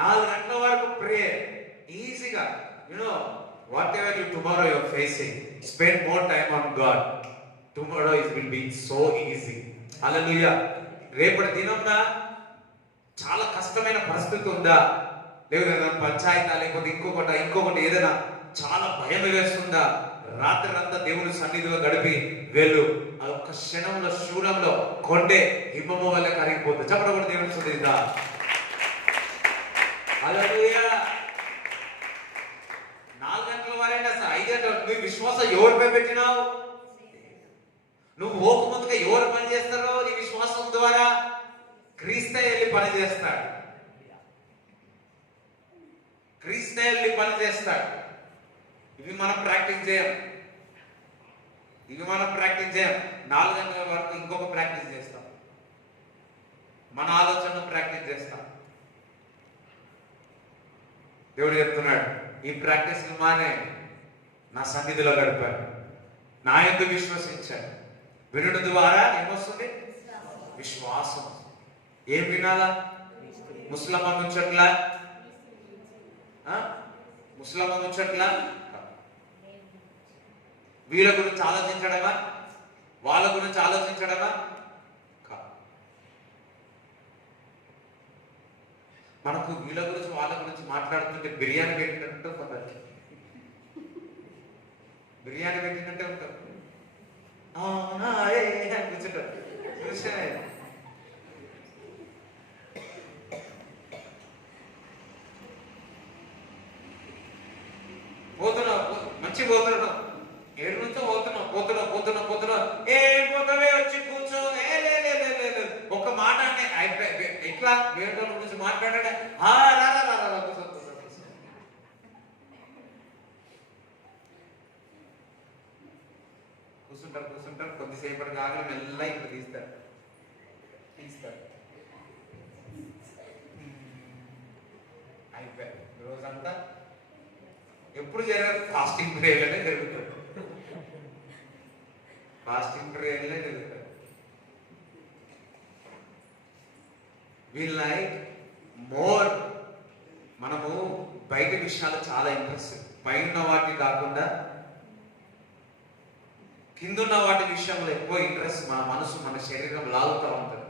4 గంటల వరకు ప్రేయర్ ఈజీగా. You know whatever you tomorrow your facing, spend more time on God. Tomorrow it will be so easy. Hallelujah. రేపటి దినంన చాలా కష్టమైన పరిస్థితి ఉందా, లేదా పంచాయతీ, లేకపోతే ఇంకొకటి ఏదైనా చాలా భయం వేస్తుందా, రాత్రి అంతా దేవుని సన్నిధిలో గడిపి వెళ్ళు, అదొక్క క్షణంలో శూలంలో కొండే హిమము వల్ల కరిగిపోతుంది. చెప్పడం కూడా దేవుని సన్నిధిగా. హల్లెలూయా. 4 గంటల వరైనా 5 గంటలు నువ్వు విశ్వాసం ఎవరిపై పెట్టినావు? నువ్వు ఓకు ముందుగా ఎవరు పని చేస్తారో నీ విశ్వాసం ద్వారా క్రీస్తే వెళ్ళి పని చేస్తాడు. క్రీస్తే వెళ్ళి పని చేస్తాడు. ఇవి మనం ప్రాక్టీస్ చేయం. 4 గంటల వరకు ఇంకొక ప్రాక్టీస్ చేస్తాం, మన ఆలోచనను ప్రాక్టీస్ చేస్తాం. దేవుడు చెప్తున్నాడు, ఈ ప్రాక్టీస్ మానే నా సన్నిధిలో గడిపాడు, నా యందు విశ్వసించాడు. వినుడు ద్వారా ఏమొస్తుంది? విశ్వాసం. ఏం వినాలా? ముస్లిం ముచ్చట్లా, వీళ్ళ గురించి ఆలోచించడమా, వాళ్ళ గురించి ఆలోచించడమా? మనకు వీళ్ళ గురించి వాళ్ళ గురించి మాట్లాడుతుంటే బిర్యానీ పెట్టినట్టు కొందరికి, బిర్యానీ పెట్టినట్టే ఉంటారు. అవునా కూర్చుంటారు. చూసా మంచి పోతున్నావు, 7 నుంచో పోతున్నావు, ఏం పోతావే, వచ్చి కూర్చో, ఒక్క మాట అంటే ఎట్లా వేరే వాళ్ళ గురించి మాట్లాడాడే, కూర్చుంటారు. కొద్దిసేపటి కాగా మెల్ల ఇప్పుడు తీస్తారు. అయిపోయారు. రోజంతా ఎప్పుడు జరగదు, ఫాస్టింగ్ ప్రేయర్లనే జరుగుతుంది. We like more. మనము బయట విషయాలు చాలా ఇంట్రెస్ట్, పైన వాటి కాకుండా కిందున్న వాటి విషయంలో ఎక్కువ ఇంట్రెస్ట్. మన మనసు, మన శరీరం లాగుతూ ఉంటుంది.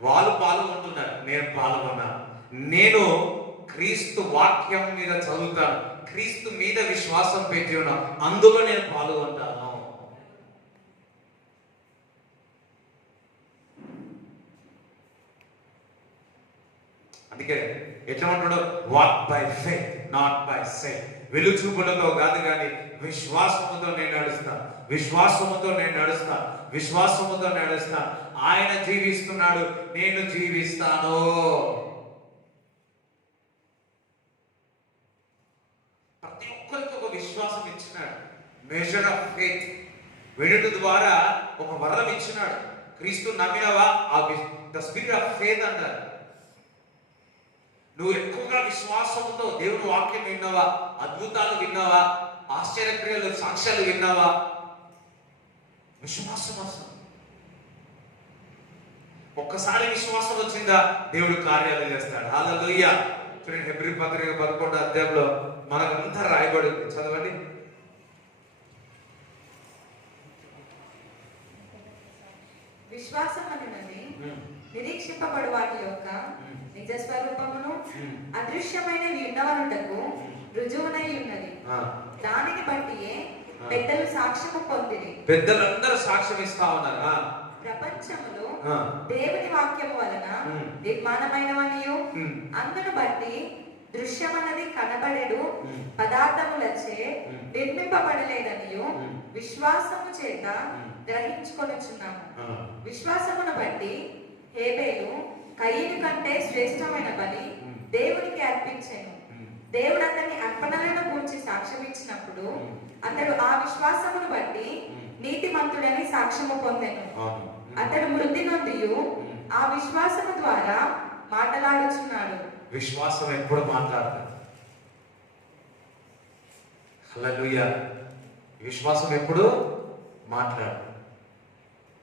వాళ్ళు పాల్గొంటున్నారు, నేను పాల్గొన్నాను. నేను క్రీస్తు వాక్యం మీద చదువుతాను, క్రీస్తు మీద విశ్వాసం పెట్టి ఉన్నాను, అందులో నేను పాల్గొంటాను. అందుకే ఎట్లా అంటాడు? Walk by faith not by sight. వెలుచూపులతో కాదు కానీ విశ్వాసముతో నేను నడుస్తాను. ఆయన జీవిస్తున్నాడు, నేను జీవిస్తాను. ప్రతి ఒక్కరికి ఒక విశ్వాసం ఇచ్చినాడు, మెజర్ ఆఫ్ ఫెయిత్. వినుట ద్వారా ఒక వరం ఇచ్చినాడు. క్రీస్తు నమ్మినవా, ద స్పిరిట్ ఆఫ్ ఫెయిత్ అంటారు. నువ్వు ఎక్కువగా విశ్వాసంతో దేవుని వాక్యం విన్నావా, అద్భుతాలు విన్నావా, ఆశ్చర్యక్రియలు, సాక్ష్యాలు విన్నావా, విశ్వాసం వస్తుంది. ఒక్కసారి విశ్వాసం వచ్చిందా దేవుడు కార్యాలు చేస్తాడు. హల్లెలూయా. చూడండి, హెబ్రీ పత్రిక 11వ అధ్యాయంలో మనకంతా రాయబడింది, చదవండి. విశ్వాసం అనున్నది నిరీక్షింపబడు వాటి యొక్క నిజ స్వరూపమును, అదృశ్యమైనవి ఉన్నవనుటకు రుజువునై ఉన్నది. దానిని బట్టియే పెద్దలు సాక్ష్యము పొందిరి. పెద్దలందరూ సాక్ష్యం ఇస్తా ఉన్నారు. ప్రపంచములో దేవుని వాక్యము వలన నిర్మాణమైనవనియు, అందును బట్టి దృశ్యమన్నది కనబడెడు ఉమ్. పదార్థములచే ఉమ్. నిర్మింపబడలేదనియు ఉమ్. విశ్వాసము చేత ఉమ్. గ్రహించుకొనుచున్నాము. ఆ. విశ్వాసమును బట్టి హేబేలు కయీను కంటే శ్రేష్టమైన బలి ఉమ్. దేవునికి అర్పించెను. ఉమ్. దేవుడు అతని అర్పణలను గురించి సాక్ష్యం ఇచ్చినప్పుడు ఉమ్. అతడు ఆ విశ్వాసమును బట్టి ఉమ్. నీతిమంతుడని సాక్ష్యము పొందెను. అవును. ఉమ్. అతడు మృతి నొందియు ఉమ్. ఆ విశ్వాసము ద్వారా మాటలాడుచున్నాడు. విశ్వాసం ఎప్పుడు మాట్లాడతాడు. హల్లెలూయా. విశ్వాసం ఎప్పుడు మాట్లాడు.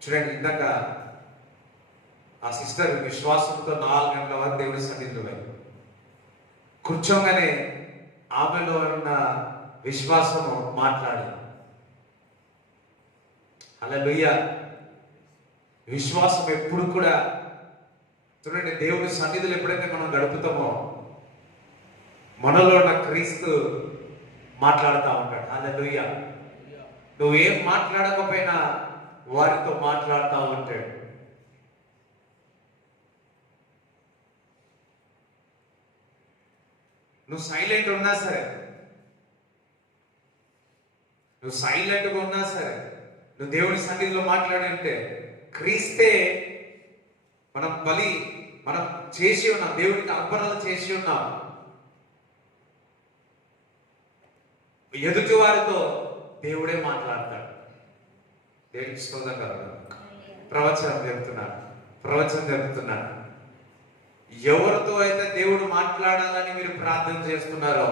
చూడండి, ఇందాక ఆ సిస్టర్ విశ్వాసంతో 4 గంటల వరకు దేవుడి సన్నిధిలో పోయింది. కూర్చోగానే ఆమెలో ఉన్న విశ్వాసము మాట్లాడింది. హల్లెలూయా. విశ్వాసం ఎప్పుడు కూడా చూడండి, దేవుడి సన్నిధులు ఎప్పుడైతే మనం గడుపుతామో మనలో ఉన్న క్రీస్తు మాట్లాడుతూ ఉంటాడు. హల్లెలూయా. నువ్వేం మాట్లాడకపోయినా వారితో మాట్లాడుతూ ఉంటాడు. నువ్వు సైలెంట్ ఉన్నా సరే, నువ్వు సైలెంట్గా ఉన్నా సరే, నువ్వు దేవుడి సన్నిధిలో మాట్లాడంటే క్రీస్తే మనం చేసి ఉన్నాం, దేవుడికి అర్పణలు చేసి ఉన్నాం. ఎదుటి వారితో దేవుడే మాట్లాడతాడు. దేవుడికి స్తోత్రం కలుగును. ప్రవచనం చెప్తున్నాడు. ఎవరితో అయితే దేవుడు మాట్లాడాలని మీరు ప్రార్థన చేస్తున్నారో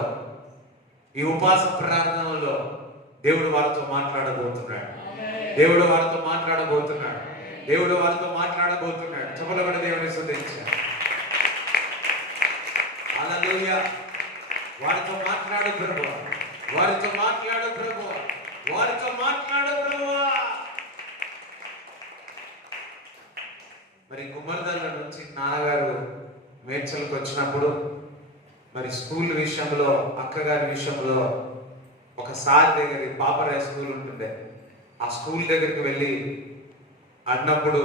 ఈ ఉపవాస ప్రార్థనలో దేవుడు వారితో మాట్లాడబోతున్నాడు. దేవుడు వారితో మాట్లాడబోతున్నాడు. చెప్పలబడి దేవుని స్తుతించాడు. హల్లెలూయా. వారితో మాట్లాడు ప్రభువా, వారితో మాట్లాడు ప్రభువా, వారితో మాట్లాడు ప్రభువా. మరి కుమ్మరిదల్ల నుంచి నాన్నగారు మేడ్చల్కి వచ్చినప్పుడు మరి స్కూల్ విషయంలో, అక్కగారి విషయంలో ఒకసారి దగ్గర పాపరాయ స్కూల్ ఉంటుండే, ఆ స్కూల్ దగ్గరికి వెళ్ళి అన్నప్పుడు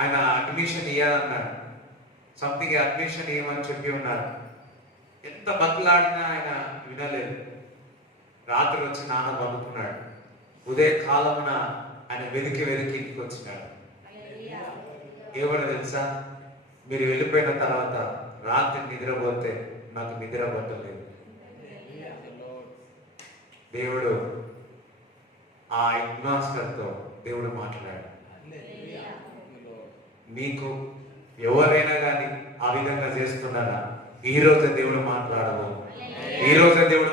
ఆయన అడ్మిషన్ ఇవ్వాలన్నాడు. సంథింగ్ అడ్మిషన్ ఇవ్వమని చెప్పి ఉన్నారు. ఎంత బతులాడినా ఆయన వినలేదు. రాత్రి వచ్చి నాన్న పండుకున్నాడు. ఉదయ కాలమున ఆయన వెతికి ఇంటికి వచ్చినాడు. ఎవరు తెలుసా? మీరు వెళ్ళిపోయిన తర్వాత రాత్రి నిద్రపోతే నాకు నిద్ర పట్టలేదు. దేవుడు ఆ హెడ్ మాస్టర్తో దేవుడు మాట్లాడాడు. మీకు ఎవరైనా కానీ ఆ విధంగా చేస్తున్నారా? ఈ రోజు దేవుడు మాట్లాడవు. ఈ రోజు దేవుడు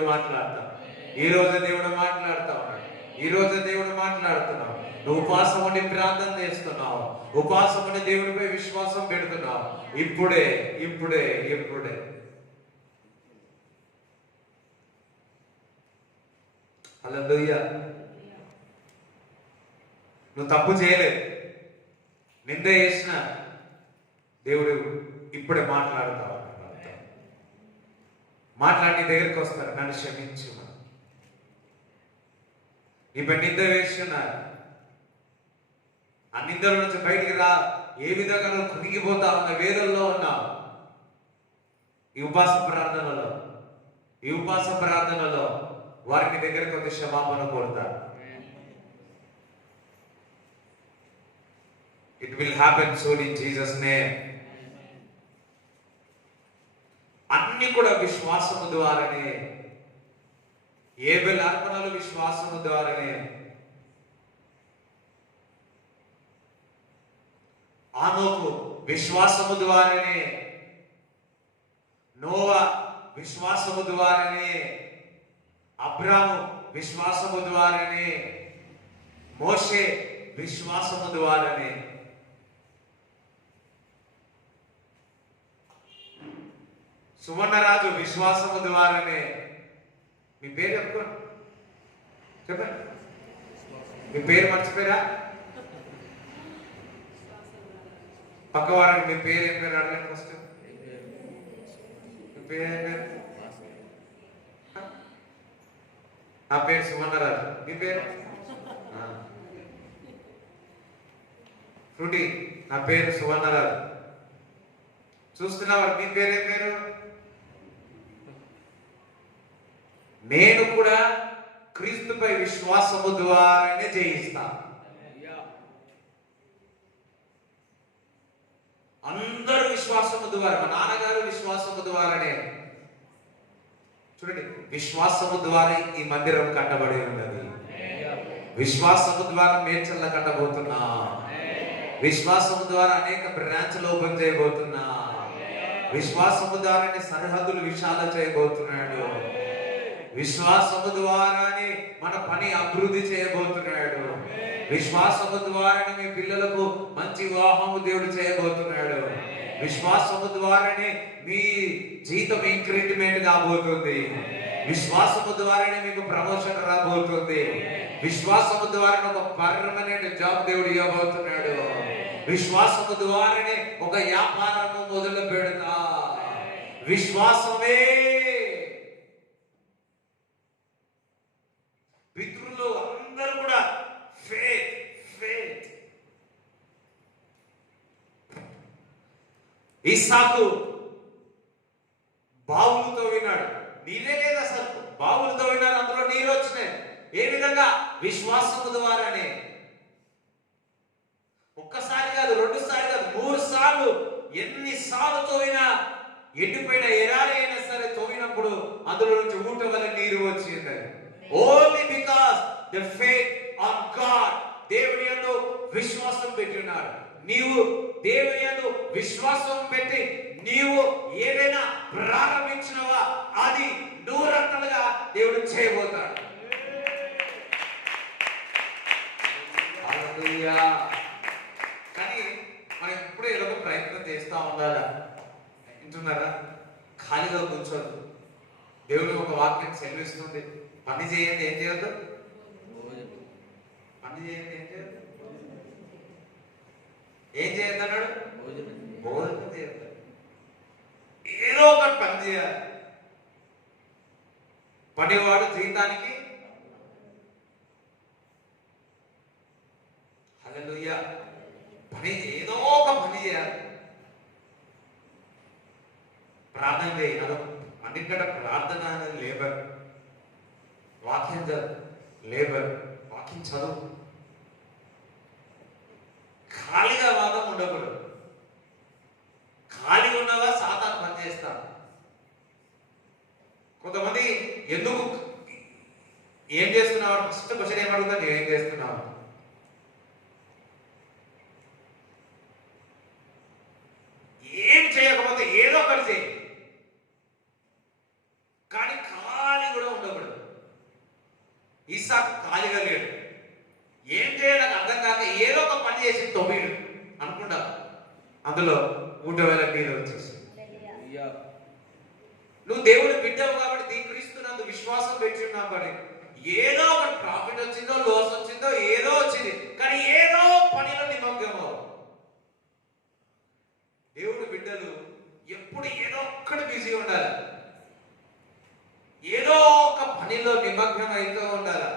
మాట్లాడతాం. నువ్వు ఉపవాసం ఉండి ప్రార్థన చేస్తున్నావు, ఉపవాసం ఉండి దేవుడిపై విశ్వాసం పెడుతున్నావు. ఇప్పుడే హల్లెలూయా. నువ్వు తప్పు చేయలేదు, నింద చేసిన దేవుడు ఇప్పుడే మాట్లాడుతావు. మాట్లాడి నీ దగ్గరికి వస్తారు, నన్ను క్షమించు. ఇప్పుడు నింద వేస్తున్నారు, ఆ నిందల నుంచి బయటికి రా. ఏ విధంగా నువ్వు కృంగిపోతా ఉన్న వేదనలో ఉన్నావు. ఈ ఉపవాస ప్రార్థనలో వారికి దగ్గరికి వచ్చి క్షమాపణ కోరుతారు. It will happen soon in Jesus' name. అన్ని కూడా విశ్వాసము ద్వారానే. ఏబెల్ అర్పణలు విశ్వాసము ద్వారానే. ఆనోకు విశ్వాసము ద్వారానే. నోవా విశ్వాసము ద్వారానే. అబ్రాము విశ్వాసము ద్వారానే. మోషే విశ్వాసము ద్వారానే. సువర్ణరాజు విశ్వాసము ద్వారానే. మీ పేరు చెప్పుకోండి, చెప్పండి. మీ పేరు మర్చిపోయారా? పక్కవారికి మీ పేరు ఏం పేరు అడగండి ఫస్ట్. మీ పేరు ఏం పేరు? నా పేరు సువర్ణరాజు. మీ పేరు? ఫ్రూటీ. నా పేరు సువర్ణరాజు. చూస్తున్నావా? మీ పేరు ఏం పేరు? నేను కూడా క్రీస్తుపై విశ్వాసము ద్వారానే జయిస్తాను. అందరూ విశ్వాసము ద్వారా, మా నాన్నగారు విశ్వాసము ద్వారానే, చూడండి, విశ్వాసము ద్వారా ఈ మందిరం కట్టబడి ఉన్నది. విశ్వాసము ద్వారా మేడ్చల్ల కట్టబోతున్నా. విశ్వాసము ద్వారా అనేక బ్రాంచ్లు ఓపెన్ చేయబోతున్నా. విశ్వాసము ద్వారానే సరిహద్దులు విశాల చేయబోతున్నాడు. విశ్వాసము ద్వారానే మన పని అభివృద్ధి చేయబోతున్నాడు. విశ్వాసము ద్వారానే మీ పిల్లలకు మంచి వివాహము దేవుడు చేయబోతున్నాడు. విశ్వాసము ద్వారానే మీ జీతం ఇంక్రిమెంట్ కాబోతుంది. విశ్వాసము ద్వారానే మీకు ప్రమోషన్ రాబోతుంది. విశ్వాసము ద్వారా ఒక పర్మనెంట్ జాబ్ దేవుడు ఇవ్వబోతున్నాడు. విశ్వాసము ద్వారానే ఒక వ్యాపారము మొదలు పెడతా. విశ్వాసమే పితరులు అందరూ కూడా ఫేత్ ఫేత్. ఇస్సాకు బావులతో విన్నాడు, నీళ్ళే లేదు అసలు. బావులతో విన్నాడు, అందులో నీళ్ళు వచ్చినాయి. ఏ విధంగా? విశ్వాసము ద్వారానే. ఒక్కసారి కాదు, 2 సార్లు కాదు, 3 సార్లు. ఎన్నిసార్లు తోవినా, ఎండిపోయిన ఎరారి అయినా సరే తోవినప్పుడు అందులో నుంచి ఊట వల్ల నీరు వచ్చింది. Only because the faith on God. దేవుని యందు విశ్వాసం పెట్టి ఉన్నాడు. నీవు దేవుని యందు విశ్వాసం పెట్టి నీవు ఏదైనా ప్రారంభించినవా అది 100 దేవుడు చేయబోతాడు. కానీ మనం ఎప్పుడు ఏదో ఒక ప్రయత్నం చేస్తా ఉండాలా. వింటున్నారా? ఖాళీగా కూర్చోదు. దేవుడు ఒక వాక్యం సెలవిస్తుంది, పని చేయండి, ఏం చేయొద్దు? పని చేయండి, ఏం చేయొద్దు? ఏం చేయొద్దు అన్నాడు? భోజనం చేయొద్దు. ఏదో ఒకటి పని చేయాలి. పనివాడు జీతానికి, హల్లెలూయా, పని, ఏదో ఒక పని చేయాలి. ప్రార్థన చేయి. అన్నిటికంటే ప్రార్థన అనేది లేబర్. వాక్యం చదువు, లేబర్. వాక్యం చదువు. ఖాళీగా వాదం ఉండకూడదు. ఖాళీ ఉన్నవా సాతాను పని చేస్తాడు. కొంతమంది ఎందుకు ఏం చేస్తున్నావు ఫస్ట్ క్వశ్చన్ ఏమడుగుతా, నేను ఏం చేస్తున్నావు? ఏం చేయకపోతే ఏదో ఒకటి చేయి, కానీ ఖాళీ కూడా ఉండకూడదు. ఇస్సాకు ఖాళీగా లేడు. ఏం చేయడానికి అర్థం కాక ఏదో ఒక పని చేసి తొమ్మిడు అనుకుంటా, అందులో 100,000 నీళ్ళు వచ్చేసి. నువ్వు దేవుడు బిడ్డవు కాబట్టి క్రీస్తునందు విశ్వాసం పెట్టి ఉన్నావు కానీ ఏదో ఒక ప్రాఫిట్ వచ్చిందో, లాస్ వచ్చిందో, ఏదో వచ్చింది, కానీ ఏదో పనిలో నిమగ్నమవు. దేవుడు బిడ్డలు ఎప్పుడు ఏదో ఒక్కటి బిజీ ఉండాలి. ఏదో ఒక పనిలో నిమగ్నం అవుతూ ఉండాలి.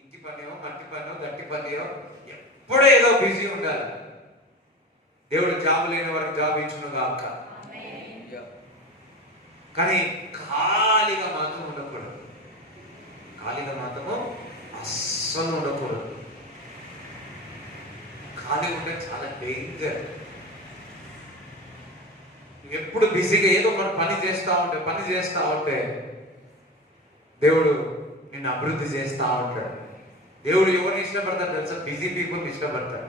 ఇంటి పనియో, మట్టి పనియో, గట్టి పనియో, ఎప్పుడూ ఏదో బిజీ ఉండాలి. దేవుడు జాబ్ లేని వారికి జాబ్ ఇచ్చును గాక. కానీ ఖాళీగా మాత్రం ఉండకూడదు. ఖాళీగా మాత్రము అస్సలు ఉండకూడదు. ఖాళీ ఉంటే చాలా డేంజర్. ఎప్పుడు బిజీగా ఏదో ఒక పని చేస్తా ఉంటే దేవుడు నిన్ను అభివృద్ధి చేస్తా ఉంటాడు. దేవుడు ఎవరిని ఇష్టపడతాడు తెలుసా? బిజీ పీపుల్ని ఇష్టపడతాడు.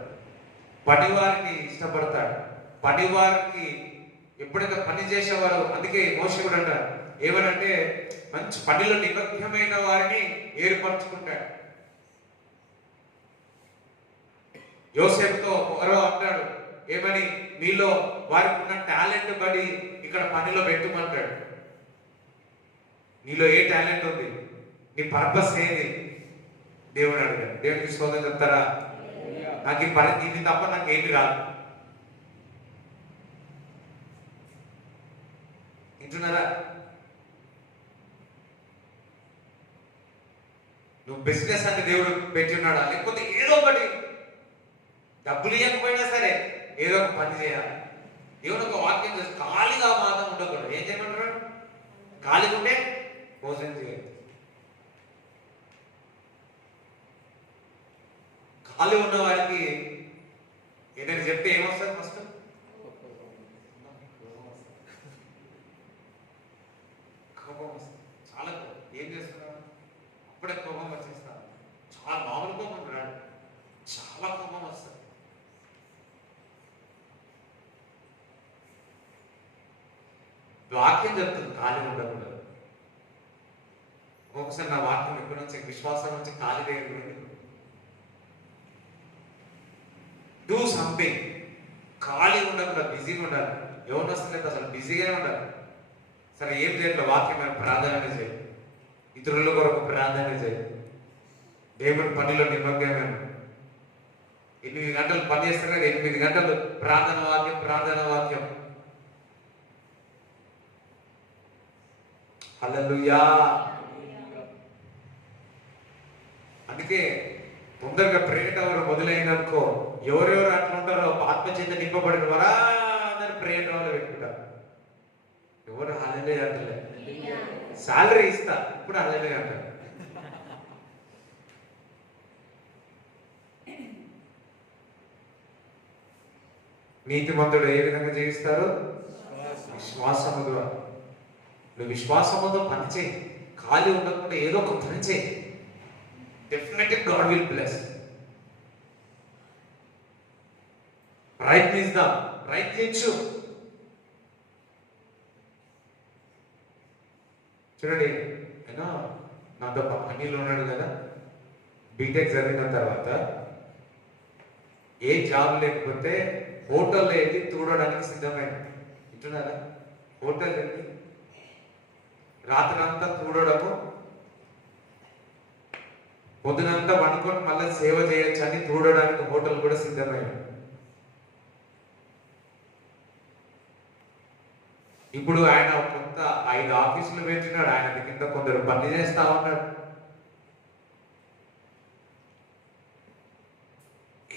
పనివారిని ఇష్టపడతాడు. పనివారికి ఎప్పుడైతే పని చేసేవారు, అందుకే మోషే కూడా అంటారు ఏమనంటే, మంచి పనిలో నిమగ్నమైన వారిని ఏర్పరచుకుంటాడు. యోసేపుతో ఎవరో అంటాడు ఏమని, మీలో వారికి ఉన్న టాలెంట్ బడి ఇక్కడ పనిలో పెట్టమంటాడు. నీలో ఏ టాలెంట్ ఉంది? నీ పర్పస్ ఏది? దేవుడు అడిగాడు. దేవుడికి స్తోత్రం చెప్తారా? నాకు ఈ పని, ఇది తప్ప నాకు ఏమి రాదు. వింటున్నారా? నువ్వు బిజినెస్ అంటే దేవుడు పెట్టి ఉన్నాడా? లేకపోతే ఏదో ఒకటి, డబ్బులు ఇవ్వకపోయినా సరే ఏదో ఒక పని చేయాలి. దేవుడు ఒక వాక్యం చేసి ఖాళీగా మాత్రం ఉండకూడదు. ఏం చేయమంటారు? ఖాళీగా ఉంటే భోజనం చేయాలి. ఖాళీ ఉన్న వారికి ఏదైనా చెప్తే ఏమొస్తుంది ఫస్ట్? కోపం వస్తుంది. చాలా కోపం. ఏం చేస్తున్నారు? అప్పుడే కోపం వచ్చేస్తారు. చాలా మామూలు కోపం రాడు, చాలా కోపం వస్తుంది. వాక్యం చెప్తుంది ఖాళీ ఉండకూడదు. ఒక్కొక్కసారి నా వాక్యం ఎక్కడి నుంచి, విశ్వాసం నుంచి ఖాళీ వేయకూడదు. Do something. ఖాళీ ఉండకుండా బిజీగా ఉండాలి. ఎవరు వస్తలేదు అసలు, బిజీగానే ఉండాలి. సరే ఏం చేయాలి? వాక్యమైన ప్రార్థన చేయి, ఇతరుల కొరకు ప్రార్థన చేయి, దేవుని పనిలో నిమగ్నమైన 8 గంటలు పని చేస్తారు కదా, 8 గంటలు ప్రార్థన వాక్యం. హల్లెలూయా. అందుకే తొందరగా ప్రేయర్ అవర్ మొదలైందనుకో, ఎవరెవరు అట్లా ఉంటారో ఆత్మచేత నింపబడిన వారా అందరు ప్రేయర్ అవర్ పెట్టుకుంటారు. ఎవరు హల్లెలూయా అంటలే. శాలరీ ఇస్తా, ఇప్పుడు హల్లెలూయా అంటారు. నీతిమంతుడు ఏ విధంగా జీవిస్తారు? విశ్వాసము ద్వారా. నువ్వు విశ్వాసముతో పని చేయి, ఖాళీ ఉండకుండా ఏదో ఒక పని చేయి. Definitely God will bless. ప్రయత్నించు. చూడండి, అయినా నాతో అనిల్ ఉన్నాడు కదా, బీటెక్ చదివిన తర్వాత ఏ జాబ్ లేకపోతే హోటల్లో వెళ్ళి చూడడానికి సిద్ధమైంది. వింటున్నారా? హోటల్ వెళ్ళి రాత్రంతా చూడడము, పొద్దునంతా వండుకొని మళ్ళీ సేవ చేయొచ్చు అని చూడడానికి హోటల్ కూడా సిద్ధమైంది. ఇప్పుడు ఆయన కొంత 5 ఆఫీసులు పెట్టినాడు. ఆయన కింద కొందరు పని చేస్తా ఉన్నాడు.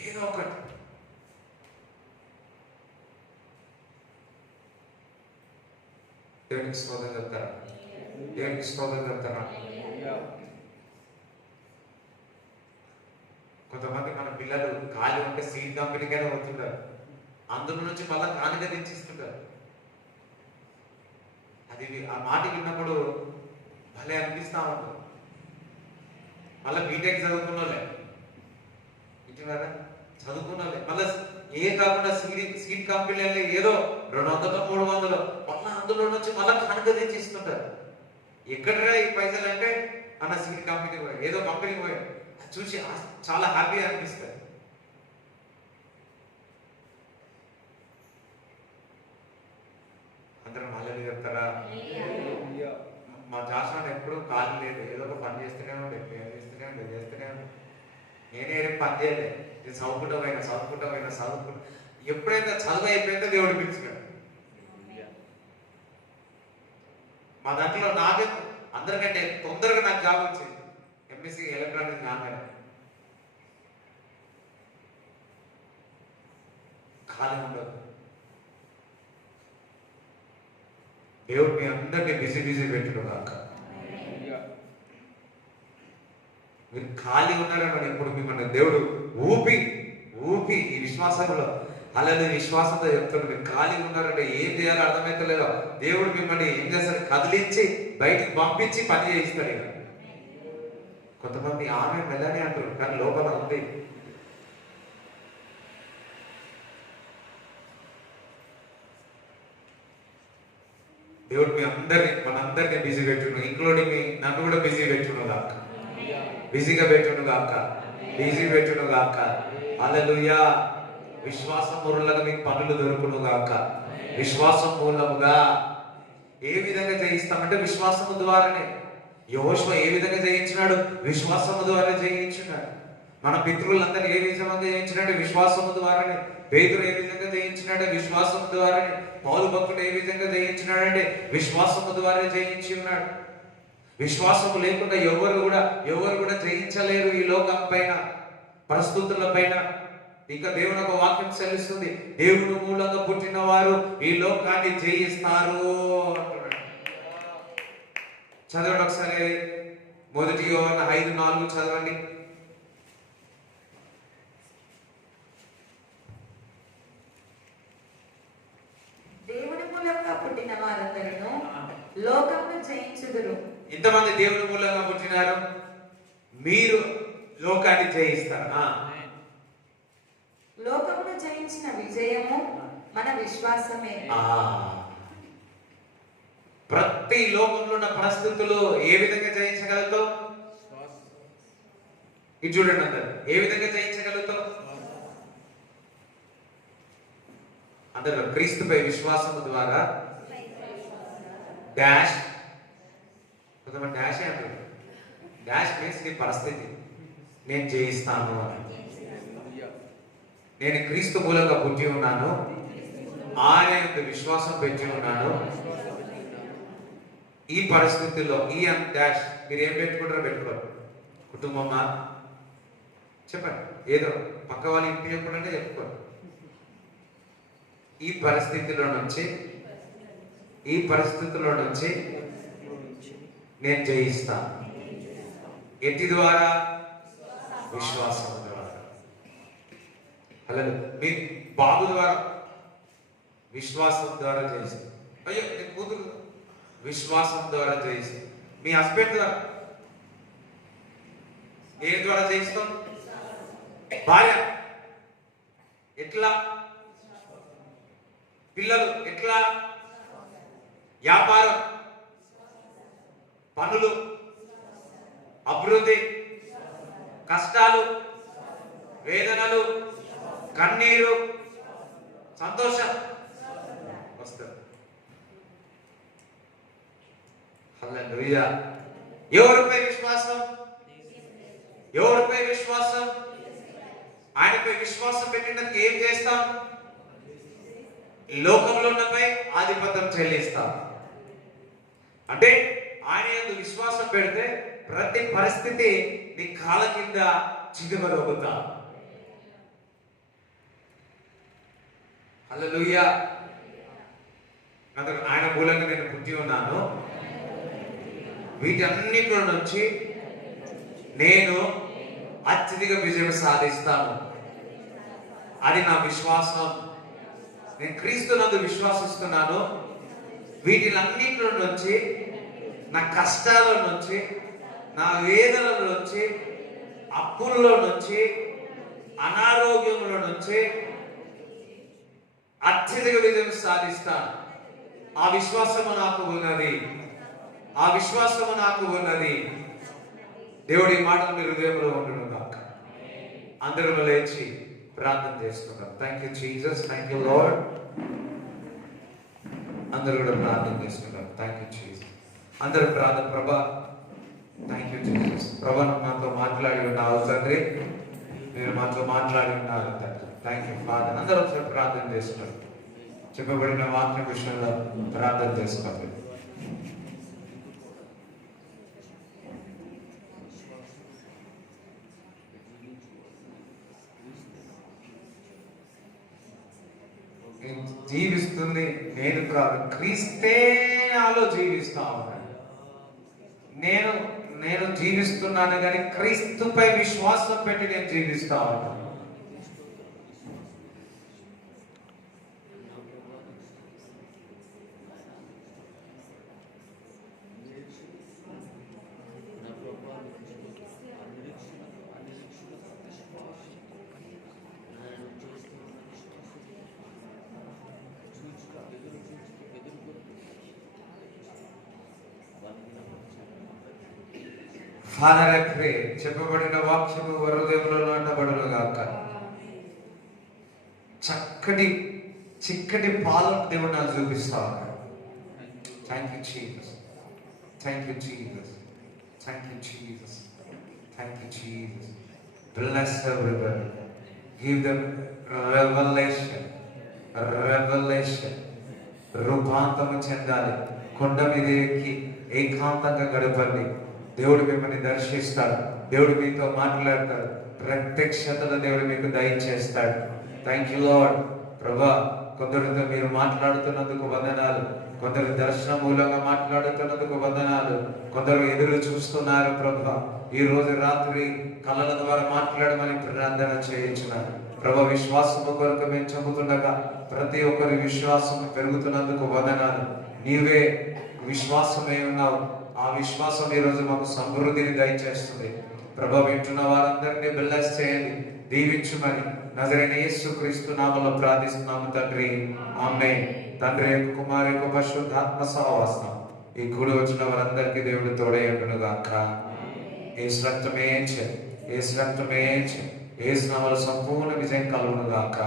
ఏదో ఒకటి దేవునికి స్తోత్రం చెప్తారా? దేవునికి స్తోత్రం చెప్తారా? కొంతమంది మన పిల్లలు ఖాళీ ఉంటే సీడ్ కంపెనీకైనా అవుతుంటారు, అందులో నుంచి మళ్ళీ కానుక తెచ్చిస్తుంటారు. అది ఆ మాట విన్నప్పుడు భలే అనిపిస్తా ఉంటుంది. మళ్ళీ బీటెక్ చదువుకున్నోళ్ళే, వింటున్నారా? చదువుకున్నోళ్ళే మళ్ళీ ఏం కాకుండా సీడ్ కంపెనీలు ఏదో 200 300 మళ్ళీ అందులో నుంచి మళ్ళీ కానుక తెచ్చి ఇస్తుంటారు. ఎక్కడరా ఈ పైసలు అంటే అన్న సీడ్ కంపెనీకి పోయి, ఏదో కంపెనీకి పోయి. చూసి చాలా హ్యాపీ అనిపిస్తుంది. అందరం హల్లెలూయా చెప్తారా? మా జాషాన్ ఎప్పుడు ఖాళీ లేదు, ఏదో ఒక పని చేస్తూనే ఉండే. నేనే పని చేయలే, నేను చదువుకుంటా. ఎప్పుడైతే చదువు అయిపోయిందో దేవుడు పిలిచినాడు. మా దాంట్లో నాకే అందరికంటే తొందరగా నాకు జాబ్ వచ్చింది. ఎంఎస్సీ ఎలక్ట్రానిక్స్ నాన్నగారు. ఖాళీ ఉండదు. దేవుడు మీ అందరినీ బిజీ పెట్టిన కాక. మీరు ఖాళీ ఉన్నారని ఇప్పుడు మిమ్మల్ని దేవుడు ఊపి ఈ విశ్వాసంలో అలానే విశ్వాసంతో చెప్తాడు. మీరు ఖాళీ ఉన్నారంటే ఏం చేయాలో అర్థమైతలేదో దేవుడు మిమ్మల్ని ఏం చేస్తాడు? కదిలించి బయటికి పంపించి పని చేయిస్తాడు. ఇక కొంతమంది ఆమె మెల్లనే అంటారు, కానీ లోపల ఉంది. దేవుడు మీ మనందరినీ బిజీ పెట్టును, ఇంక్లూడింగ్ నన్ను కూడా బిజీ పెట్టును గాక. బిజీ పెట్టును గాక. హల్లెలూయా. విశ్వాసం మూలంగా మీకు పనులు దొరుకును గాక. విశ్వాసం మూలముగా ఏ విధంగా జయిస్తామంటే విశ్వాసము ద్వారానే. యెహోషువ ఏ విధంగా జయించినాడు? విశ్వాసము ద్వారా జయించినాడు. మన పితృలందరూ ఏ విధంగా జయించినాడు? విశ్వాసము ద్వారానే. పేతురు ఏ విధంగా జయించినాడే? విశ్వాసము ద్వారానే. పౌలు భక్తుడు ఏ విధంగా జయించినాడంటే విశ్వాసము ద్వారా జయించి ఉన్నాడు. విశ్వాసము లేకుండా ఎవరు కూడా జయించలేరు ఈ లోకం పైన, పరిస్థితుల పైన. ఇంకా దేవుని ఒక వాక్యం సెలవిస్తుంది, దేవుడు మూలంగా పుట్టిన వారు ఈ లోకాన్ని జయిస్తారు అంటున్నాడు. చదవండి ఒకసారి, 1 యోహాను 5:4 చదవండి. వారందరూ లోకమును జయించుదురు. ఇంతమంది దేవుని మూలంగా పుట్టినారు, మీరు లోకాన్ని జయిస్తారు. లోకమును జయించిన విజయము మన విశ్వాసమే. ప్రతి లోకంలో ఉన్న పరిస్థితులు ఏ విధంగా జయించగలుగుతావు? ఇది చూడండి అందరు, ఏ విధంగా జయించగలుగుతావు? అందరూ క్రీస్తుపై విశ్వాసము ద్వారా డాష్, కొంతమంది డాష్ అంటారు. డాష్ మీన్స్ నీ పరిస్థితి నేను జయిస్తాను అని. నేను క్రీస్తు మూలంగా పుట్టి ఉన్నాను, ఆయన యందు విశ్వాసం పెంచి ఉన్నాను. ఈ పరిస్థితుల్లో ఈ డాష్ మీరు ఏం పెట్టుకుంటారో పెట్టుకోరు. కుటుంబమా చెప్పండి, ఏదో పక్క వాళ్ళు ఇంటి చెప్పకుండా చెప్పుకోరు. ఈ పరిస్థితిలో నుంచి నేను జయిస్తాను. ఎట్టి ద్వారా? విశ్వాసం ద్వారా. అలా మీ బాబు ద్వారా విశ్వాసం ద్వారా జయిస్తాను. అయ్యో నీ కూతురు విశ్వాసం ద్వారా జయిస్తాను. మీ హస్బెండ్ ద్వారా ఏ ద్వారా జయిస్తాం? భార్య ఎట్లా? పిల్లలు ఎట్లా? వ్యాపారం, పనులు, అభివృద్ధి, కష్టాలు, వేదనలు, కన్నీరు, సంతోషం వస్తుంది. హల్లెలూయా. ఎవరిపై విశ్వాసం? ఎవరిపై విశ్వాసం? ఆయనపై విశ్వాసం పెట్టినందుకు ఏం చేస్తాం? లోకంలో ఉన్నపై ఆధిపత్యం చెల్లిస్తాం. అంటే ఆయన యందు విశ్వాసం పెడితే ప్రతి పరిస్థితి నీ కాళ్ళ కింద చిగుమరుగుతా. హల్లెలూయా. ఆయన మూలంగా నేను పుట్టి ఉన్నాను, వీటన్నిటిలో నుంచి నేను అత్యధిక విజయం సాధిస్తాను. అది నా విశ్వాసం. నేను క్రీస్తునందు విశ్వాసిస్తున్నాను. వీటిలన్నింటిలో నుంచి, నా కష్టాల నుంచి, నా వేదనల నుంచి, అప్పుల్లో నుంచి, అనారోగ్యంలో నుంచి అత్యధిక విజయం సాధిస్తాను. ఆ విశ్వాసము నాకు ఉన్నది. ఆ విశ్వాసము నాకు ఉన్నది. దేవుడి మాటలు మీ హృదయంలో ఉండడం కాక. అందరూ లేచి ప్రార్థన చేసుకుంటాం. Thank you Jesus, thank you lord. అందరూ కూడా ప్రార్థన చేసుకుంటాం. Thank you Jesus. అందరూ ప్రార్థన. ప్రభా థ్యాంక్ యూ జీసస్. ప్రభా మాతో మాట్లాడి ఉన్నావు తండ్రి, మీరు మాతో మాట్లాడి ఉన్నారు తండ్రి. Thank you father. అందరూ ఒకసారి ప్రార్థన చేసుకుంటాం. చెప్పబడిన వాక్య విషయంలో ప్రార్థన చేసుకోండి. జీవిస్తుంది నేను కాదు, క్రీస్తే నాలో జీవిస్తా ఉన్నాను. నేను జీవిస్తున్నాను కానీ క్రీస్తుపై విశ్వాసం పెట్టి నేను జీవిస్తా ఉన్నాను. ఫాదర్ ఐ ప్రే, చెప్పబడిన వాక్యము హృదయంలో నాటబడును గాక. చిక్కటి పాలను దేవుడు నాకు చూపిస్తా ఉన్నాడు. Thank you Jesus, thank you Jesus, thank you Jesus, thank you Jesus. Bless everybody, give them revolution. రూపాంతము చెందాలి. కొండ మీద ఎక్కి ఏకాంతంగా గడపండి. దేవుడు మిమ్మల్ని దర్శిస్తాడు. దేవుడు మీతో మాట్లాడతాడు. ప్రత్యక్షతలో దేవుడు మీకు దయచేస్తాడు. Thank you lord. ప్రభా, కొందరితో మీరు మాట్లాడుతున్నందుకు వందనాలు. కొందరు దర్శనం మూలంగా మాట్లాడుతున్నందుకు వందనాలు. కొందరు ఎదురు చూస్తున్నారు ప్రభా. ఈ రోజు రాత్రి కళల ద్వారా మాట్లాడమని ప్రార్థన చేయించున్నాను. ప్రభు విశ్వాసము కొరకు మేము చెబుతుండగా ప్రతి ఒక్కరి విశ్వాసం పెరుగుతున్నందుకు వందనాలు. నీవే విశ్వాసమై ఉన్నావు. ఆ విశ్వాసం ఈరోజు మాకు సమృద్ధిని దయచేస్తుంది. ప్రభు వింటున్న వారందరినీ బ్లెస్ చేయండి, దీవించుమని నజరైన యేసుక్రీస్తు నామములో ప్రార్థిస్తున్నాము తండ్రి, ఆమేన్. తండ్రి యొక్క కుమారు యొక్క పరిశుద్ధాత్మ సహవాసం ఈ కూడి వచ్చిన వారందరికీ దేవుడు తోడై ఉండును గాక. యేసు రక్తమే యేసు రక్తమే యేసు నామములో సంపూర్ణ విజయం కలుగును గాక.